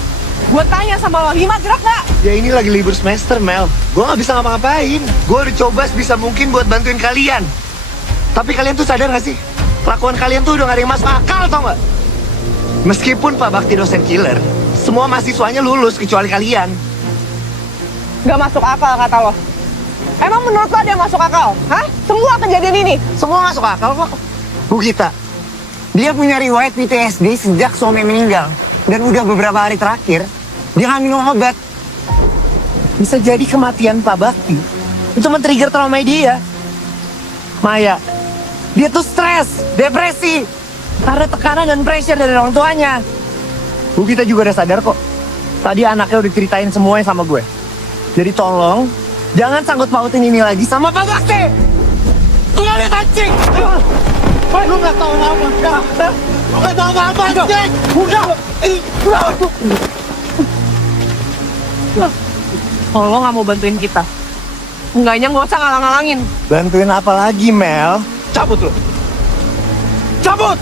Gue tanya sama lo, Hima gerak nggak? Ya ini lagi libur semester, Mel. Gue nggak bisa ngapa-ngapain. Gue udah coba sebisa mungkin buat bantuin kalian. Tapi kalian tuh sadar nggak sih? Kelakuan kalian tuh udah gak ada yang masuk akal, tau gak? Meskipun Pak Bakti dosen killer, semua mahasiswanya lulus kecuali kalian. Gak masuk akal kata lo. Emang menurut lo ada yang masuk akal? Hah? Semua kejadian ini? Semua masuk akal kok. Bu Gita, dia punya riwayat PTSD sejak suami meninggal. Dan udah beberapa hari terakhir, dia nggak minum obat. Bisa jadi kematian Pak Bakti itu men-trigger trauma dia. Maya, dia tuh stres, depresi, karena tekanan dan pressure dari orang tuanya. Bu Gita juga udah sadar kok. Tadi anaknya udah ceritain semuanya sama gue. Jadi tolong, jangan sangkut pautin ini lagi sama Pak Bakti. Udah lihat anjing. Lu gak tau apa-apa. Lu gak tau apa-apa, anjing. Udah. Kalau lo gak mau bantuin kita, enggaknya gak usah ngalang-ngalangin. Bantuin apa lagi, Mel? Cabut lu. Cabut!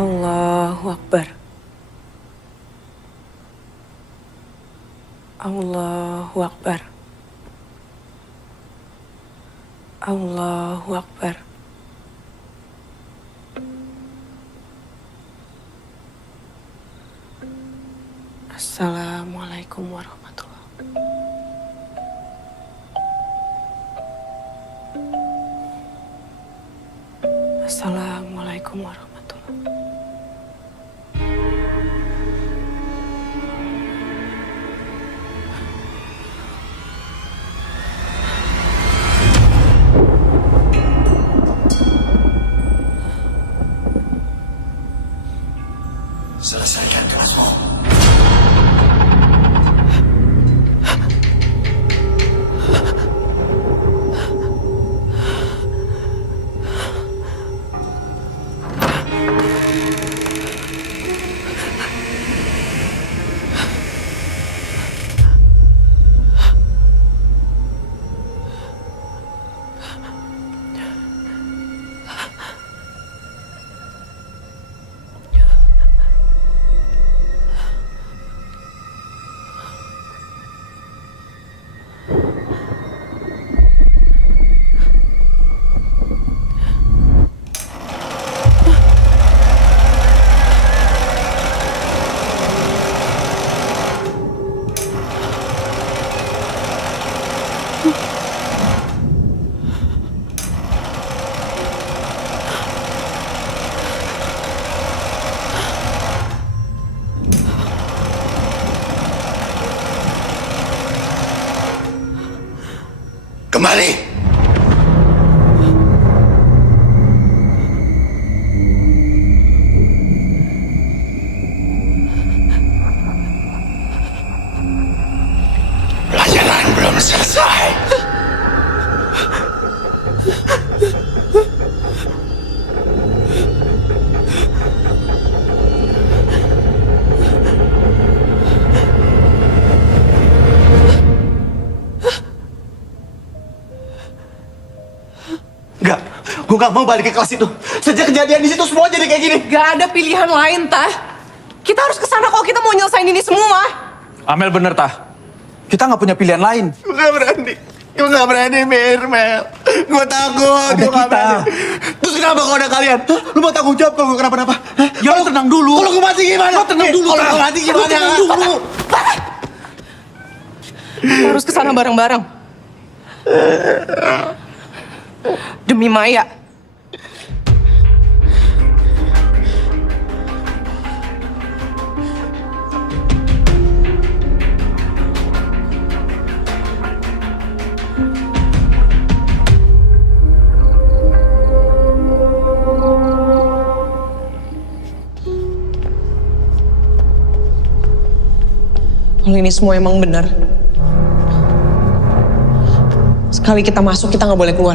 Allahu Akbar. Allahu Akbar. Allahu Akbar. Assalamualaikum warahmatullahi wabarakatuh. Assalamualaikum warahmatullahi Selesaikan tugasmu. Kembali. Pelajaran belum selesai. Gue gak mau balik ke kelas itu. Sejak kejadian di situ semua jadi kayak gini. Gak ada pilihan lain, Tah. Kita harus kesana kalau kita mau nyelesain ini semua. Amel bener, Tah. Kita gak punya pilihan lain. Gue gak berani. Gue gak berani, Mel. Gue takut. Ada kita. Terus kenapa kalau ada kalian? Hah? Lu mau tanggung jawab kalau gue kenapa-napa? Ya lu tenang dulu. Kalau gue mati gimana? Lu tenang dulu. Kalau gue mati gimana? Tenang dulu. Kita harus kesana bareng-bareng. Demi Maya. Kalau ini semua emang benar, sekali kita masuk kita nggak boleh keluar.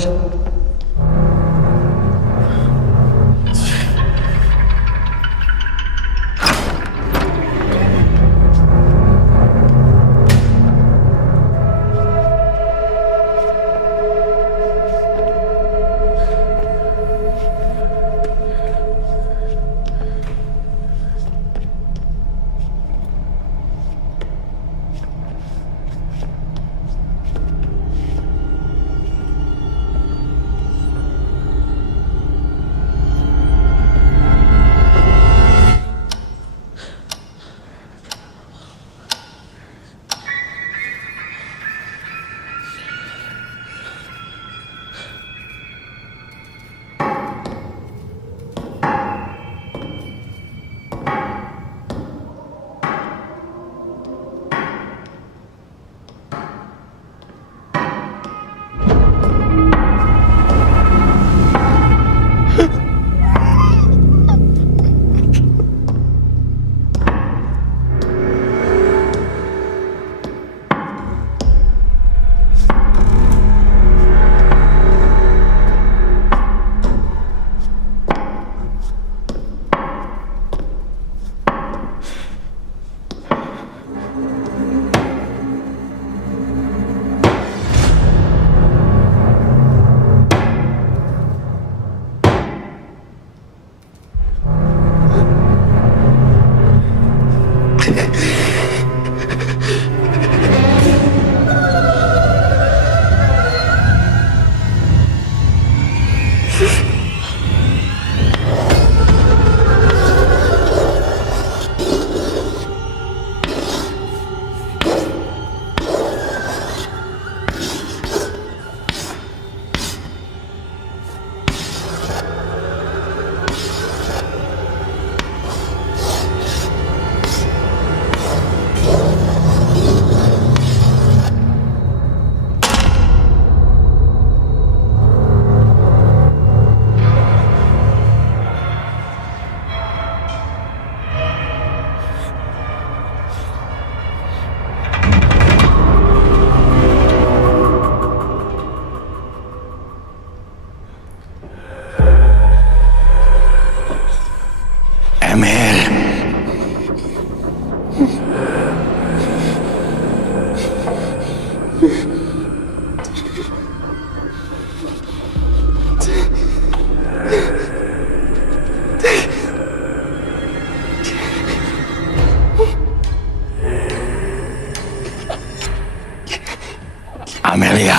Amelia.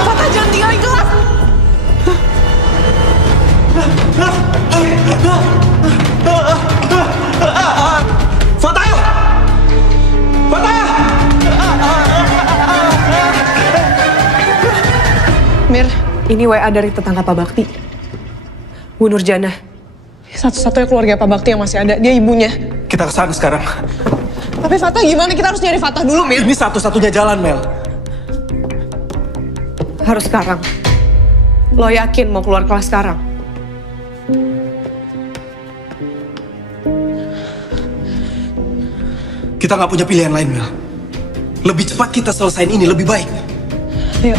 Fatah, jangan tinggalin kelas. Fatah! Fatah! Mir, ini WA dari tetangga Pak Bakti. Bu Nurjana. Satu-satunya keluarga Pak Bakti yang masih ada, dia ibunya. Kita ke sana sekarang. Tapi Fatah gimana? Kita harus nyari Fatah dulu, Mir. Ini satu-satunya jalan, Mel. Harus sekarang. Lo yakin mau keluar kelas sekarang? Kita nggak punya pilihan lain, Mel. Lebih cepat kita selesain ini, lebih baik. Ayo.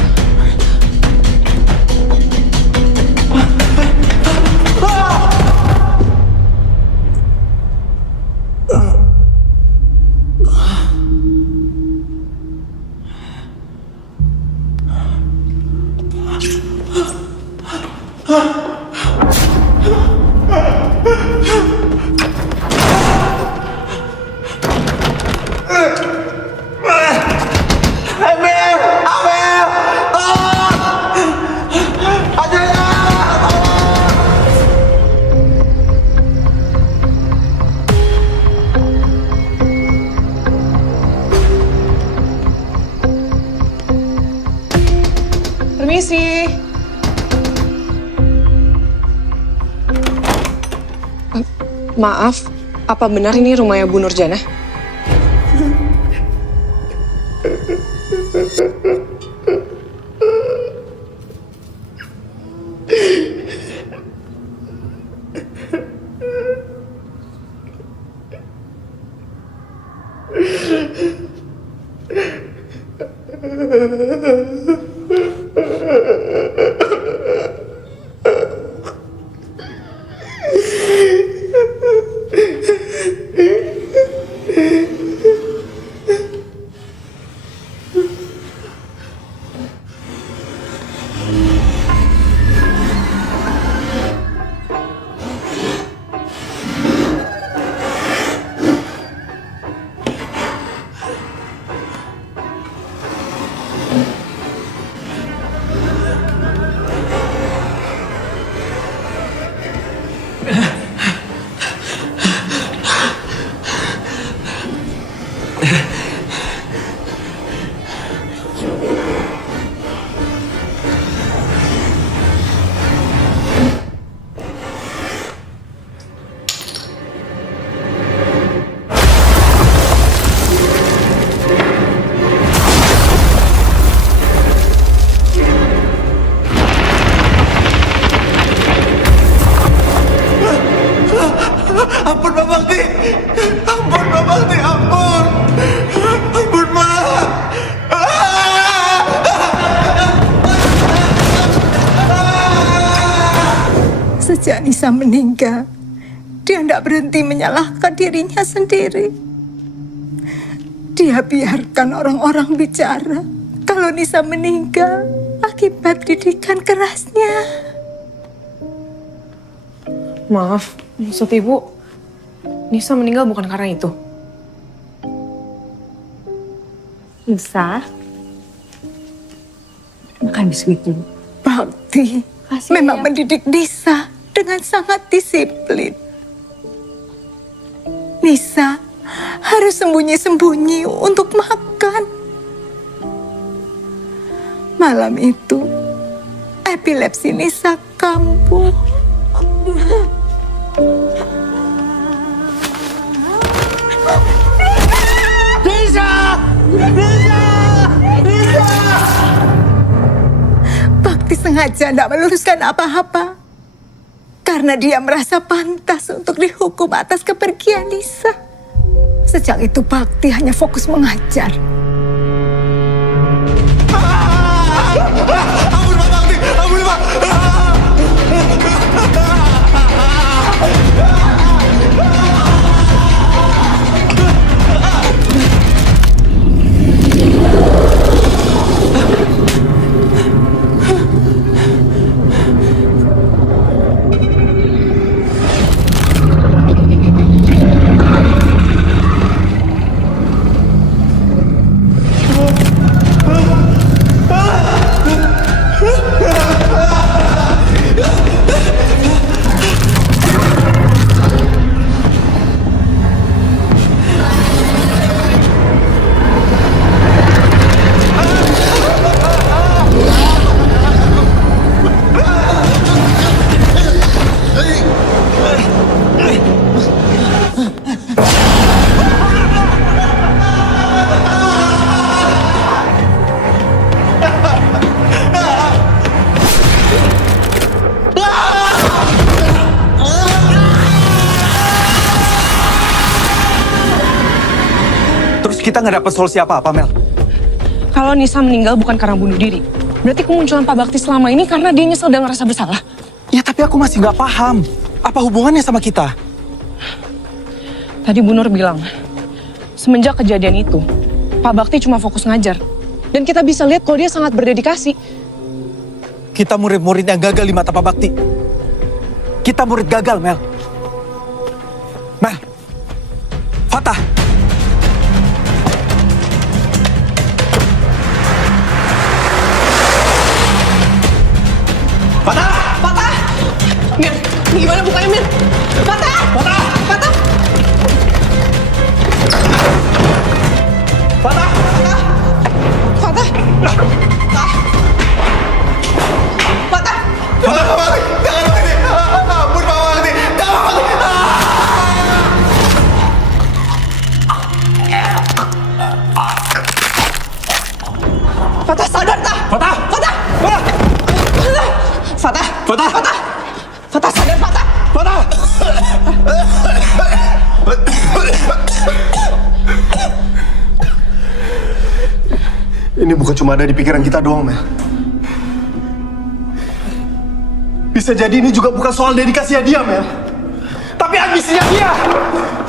Permisi. Maaf, apa benar ini rumahnya Bu Nurjana? Ampun, Pak Bakti! Ampun, Pak Bakti! Ampun! Ampun, Ma! Sejak Nisa meninggal, dia tidak berhenti menyalahkan dirinya sendiri. Dia biarkan orang-orang bicara kalau Nisa meninggal akibat didikan kerasnya. Maaf, maksud Ibu, Nisa meninggal bukan karena itu. Nisa, makan biskuit dulu. Bakti memang mendidik Nisa dengan sangat disiplin. Nisa harus sembunyi-sembunyi untuk makan. Malam itu, epilepsi Nisa kambuh. Nisa! Nisa! Nisa! Bakti sengaja tidak meluruskan apa-apa. Karena dia merasa pantas untuk dihukum atas kepergian Nisa. Sejak itu Bakti hanya fokus mengajar. Ampun Pak Bakti, ampun Pak. Kita nggak dapat solusi apa-apa, Mel. Kalau Nisa meninggal bukan karena bunuh diri, berarti kemunculan Pak Bakti selama ini karena dia nyesel dan ngerasa bersalah. Ya, tapi aku masih nggak paham. Apa hubungannya sama kita? Tadi Bu Nur bilang, semenjak kejadian itu, Pak Bakti cuma fokus ngajar. Dan kita bisa lihat kalau dia sangat berdedikasi. Kita murid-murid yang gagal di mata Pak Bakti. Kita murid gagal, Mel. Mel. Fatah. Patah! Patah! Mir, ini gimana bukanya Mir? Patah! Patah! Patah! Patah! Patah! Patah! Patah! Patah Pak Bakti, jangan begini. Ampun Pak Bakti, jangan Patah sadar tak? Patah! Patah! Patah! Fatah! Fatah! Fatah! Fatah sadar Fatah! Fatah! Ini bukan cuma ada di pikiran kita doang, Mel. Bisa jadi ini juga bukan soal dedikasinya dia, Mel. Tapi ambisinya dia.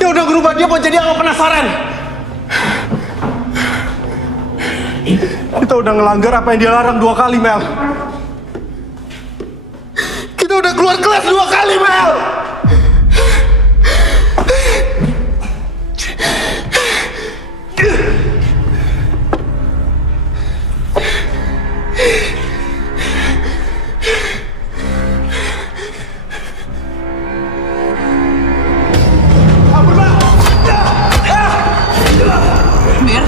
Dia udah berubah, dia mau jadi orang penasaran. Kita udah ngelanggar apa yang dia larang 2 kali, Mel. Kita udah keluar kelas 2 kali, Mel. Mir?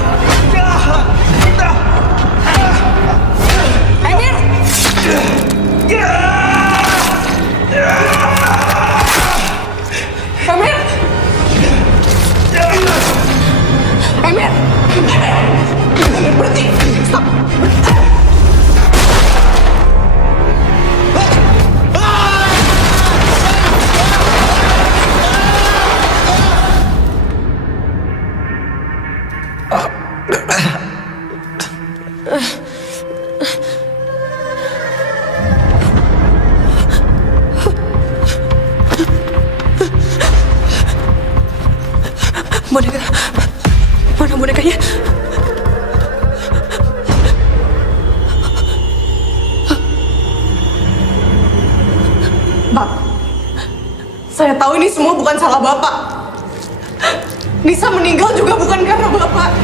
Emir! Emir! Emir, berhenti! Stop! Boneka, mana bonekanya? Bang, saya tahu ini semua bukan salah Bapak. Nisa meninggal juga bukan karena Bapak.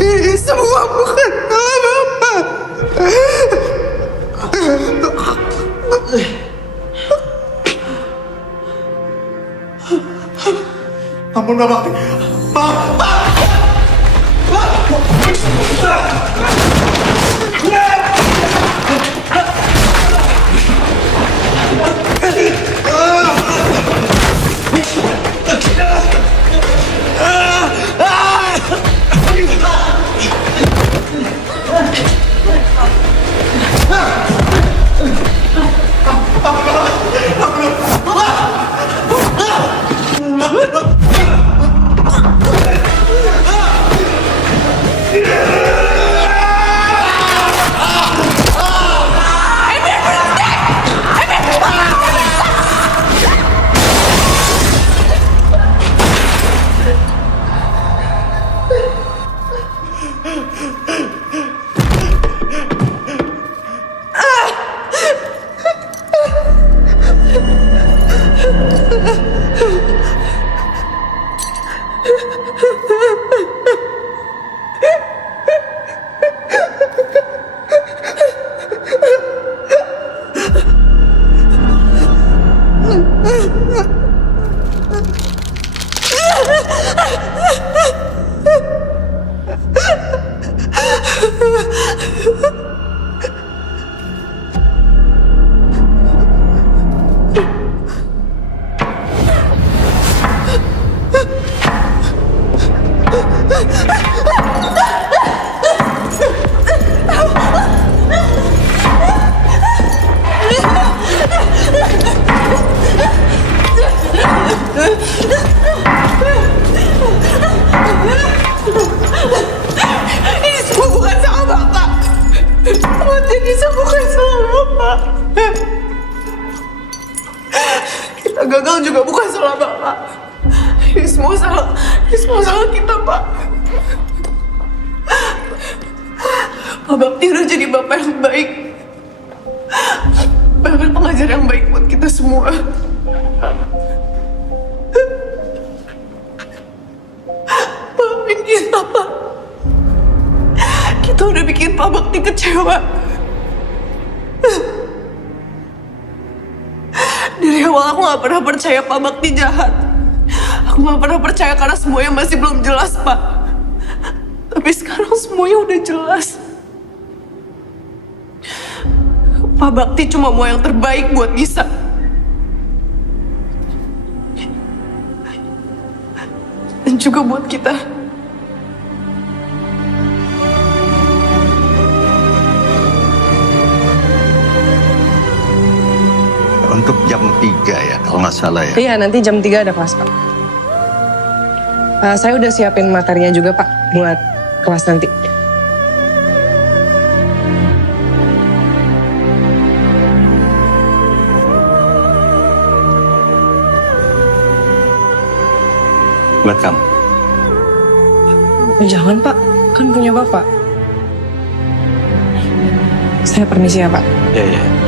Ini semua bukan salah Bapak. Ampun Pak Bakti. Ini semua bukan salah Bapak. Ini semua bukan salah Bapak. Kita gagal juga bukan salah Bapak. Ini semua salah kita, Pak. Pak Bakti udah jadi Bapak yang baik. Bahkan pengajar yang baik buat kita semua. Maafin kita, Pak. Kita udah bikin Pak Bakti kecewa. Dari awal aku gak pernah percaya Pak Bakti jahat. Aku gak pernah percaya karena semuanya masih belum jelas, Pak. Tapi sekarang semuanya udah jelas. Pak Bakti cuma mau yang terbaik buat Nisa. Dan juga buat kita. Untuk jam 3 ya, kalau nggak salah ya. Iya, nanti jam 3 ada kelas, Pak. Saya udah siapin materinya juga, Pak, buat kelas nanti. Buat kamu. Jangan, Pak. Kan punya Bapak. Saya permisi ya, Pak. Iya.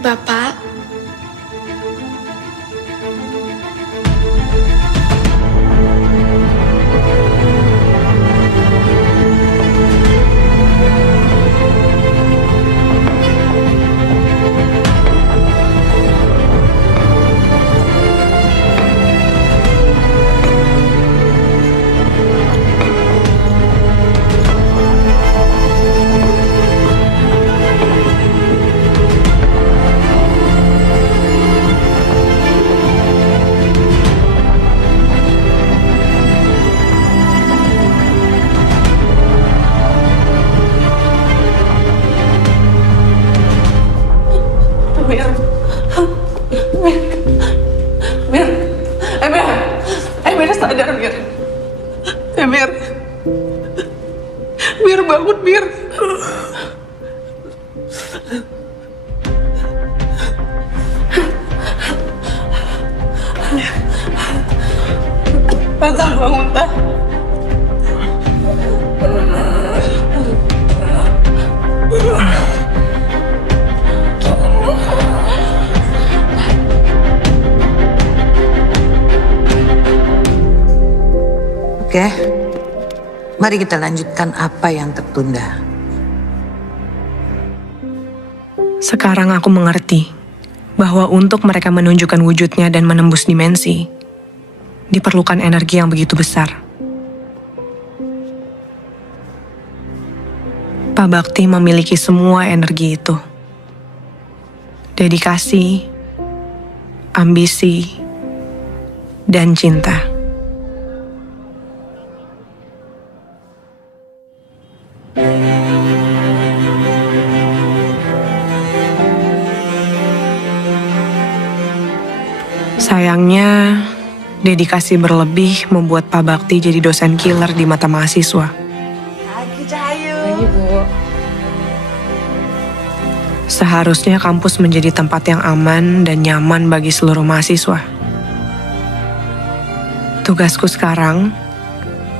Bapak, Mir sadar, Mir. Mir bangun, Mir. Tante bangun, Tante. Oke, mari kita lanjutkan apa yang tertunda. Sekarang aku mengerti bahwa untuk mereka menunjukkan wujudnya dan menembus dimensi, diperlukan energi yang begitu besar. Pak Bakti memiliki semua energi itu. Dedikasi, ambisi, dan cinta. Sayangnya, dedikasi berlebih membuat Pak Bakti jadi dosen killer di mata mahasiswa. Pagi, Cahayu. Pagi, Bu. Seharusnya kampus menjadi tempat yang aman dan nyaman bagi seluruh mahasiswa. Tugasku sekarang,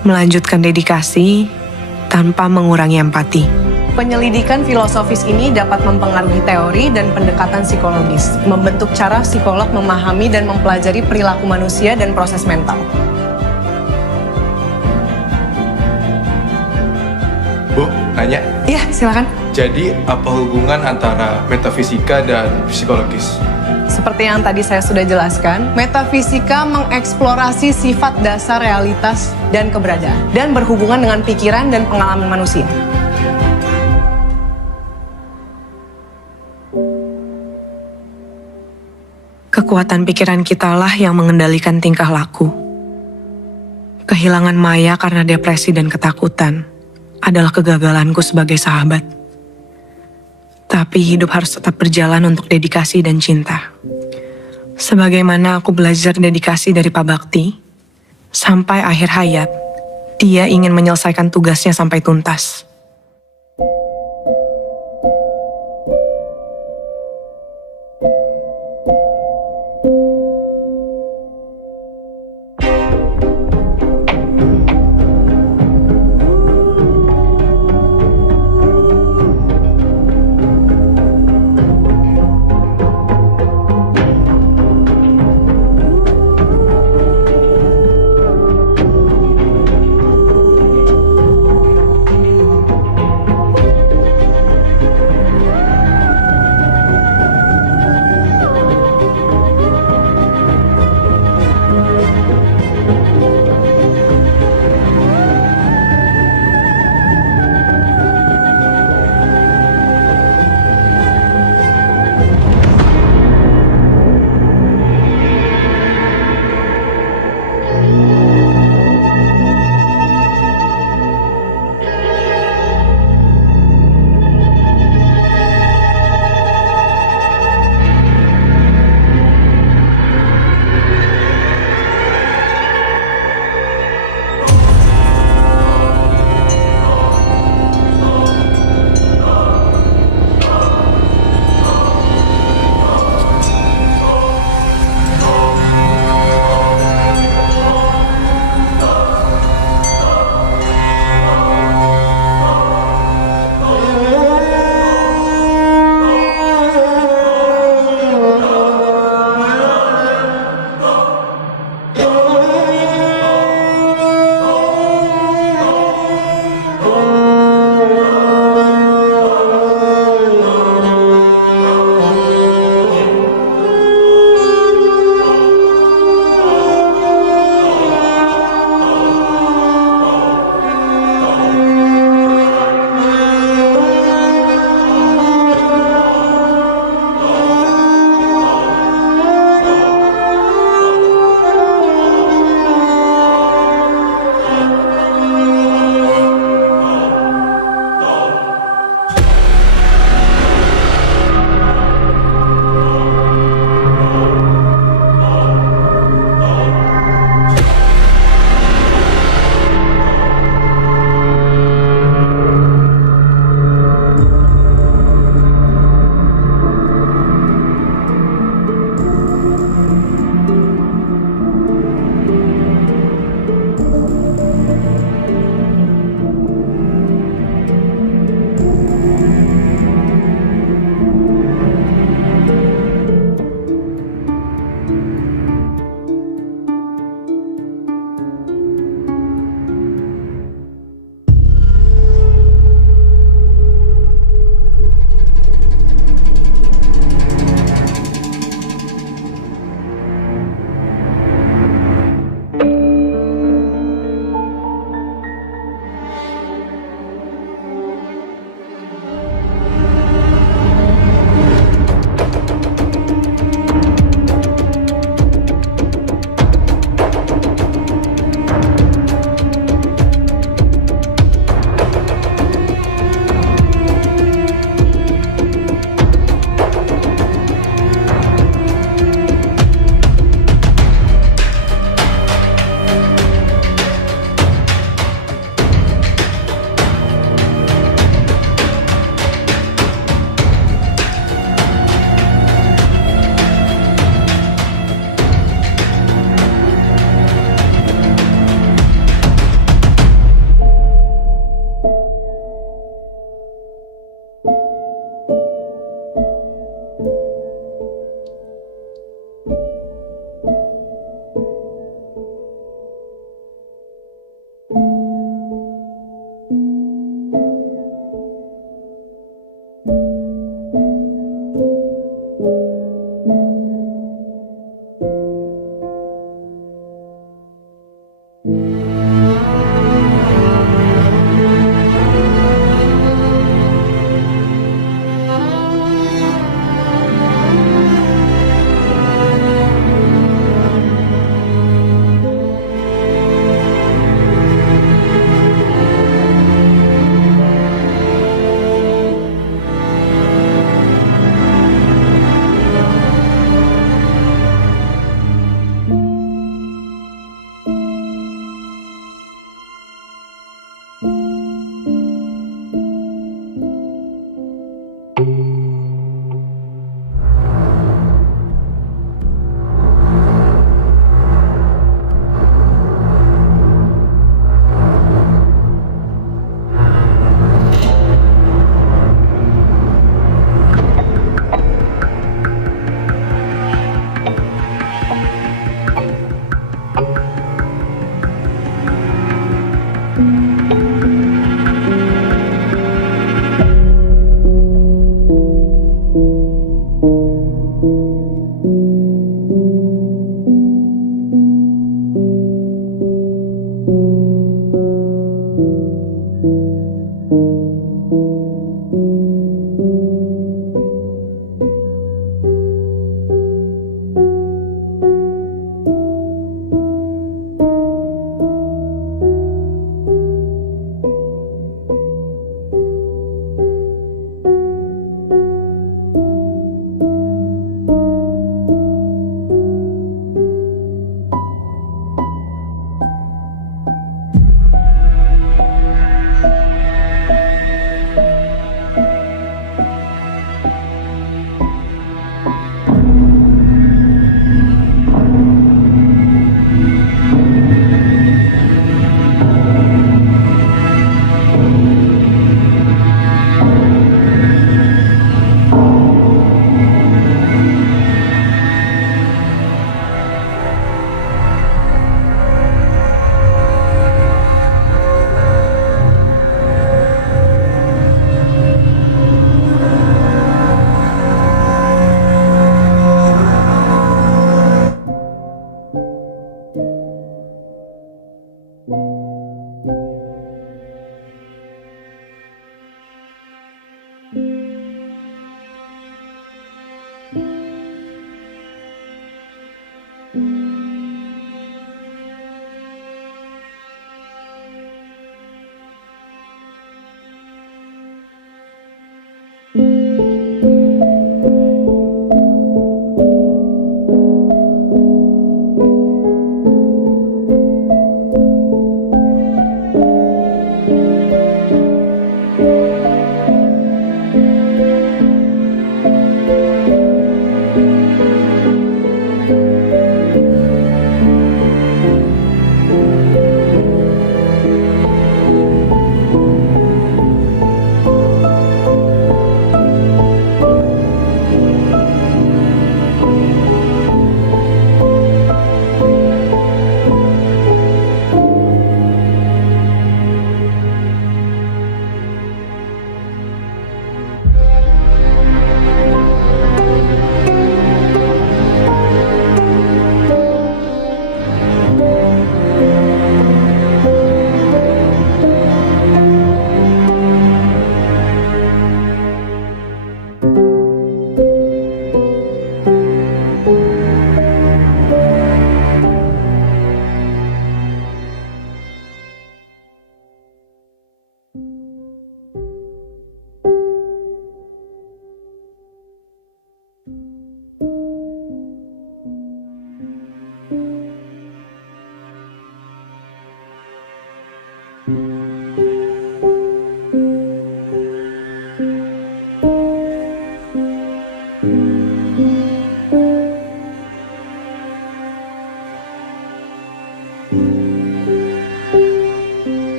melanjutkan dedikasi tanpa mengurangi empati. Penyelidikan filosofis ini dapat mempengaruhi teori dan pendekatan psikologis, membentuk cara psikolog memahami dan mempelajari perilaku manusia dan proses mental. Bu, nanya. Iya, silakan. Jadi apa hubungan antara metafisika dan psikologis? Seperti yang tadi saya sudah jelaskan, metafisika mengeksplorasi sifat dasar realitas dan keberadaan, dan berhubungan dengan pikiran dan pengalaman manusia. Kekuatan pikiran kitalah yang mengendalikan tingkah laku. Kehilangan Maya karena depresi dan ketakutan adalah kegagalanku sebagai sahabat. Tapi hidup harus tetap berjalan untuk dedikasi dan cinta. Sebagaimana aku belajar dedikasi dari Pak Bakti, sampai akhir hayat, dia ingin menyelesaikan tugasnya sampai tuntas.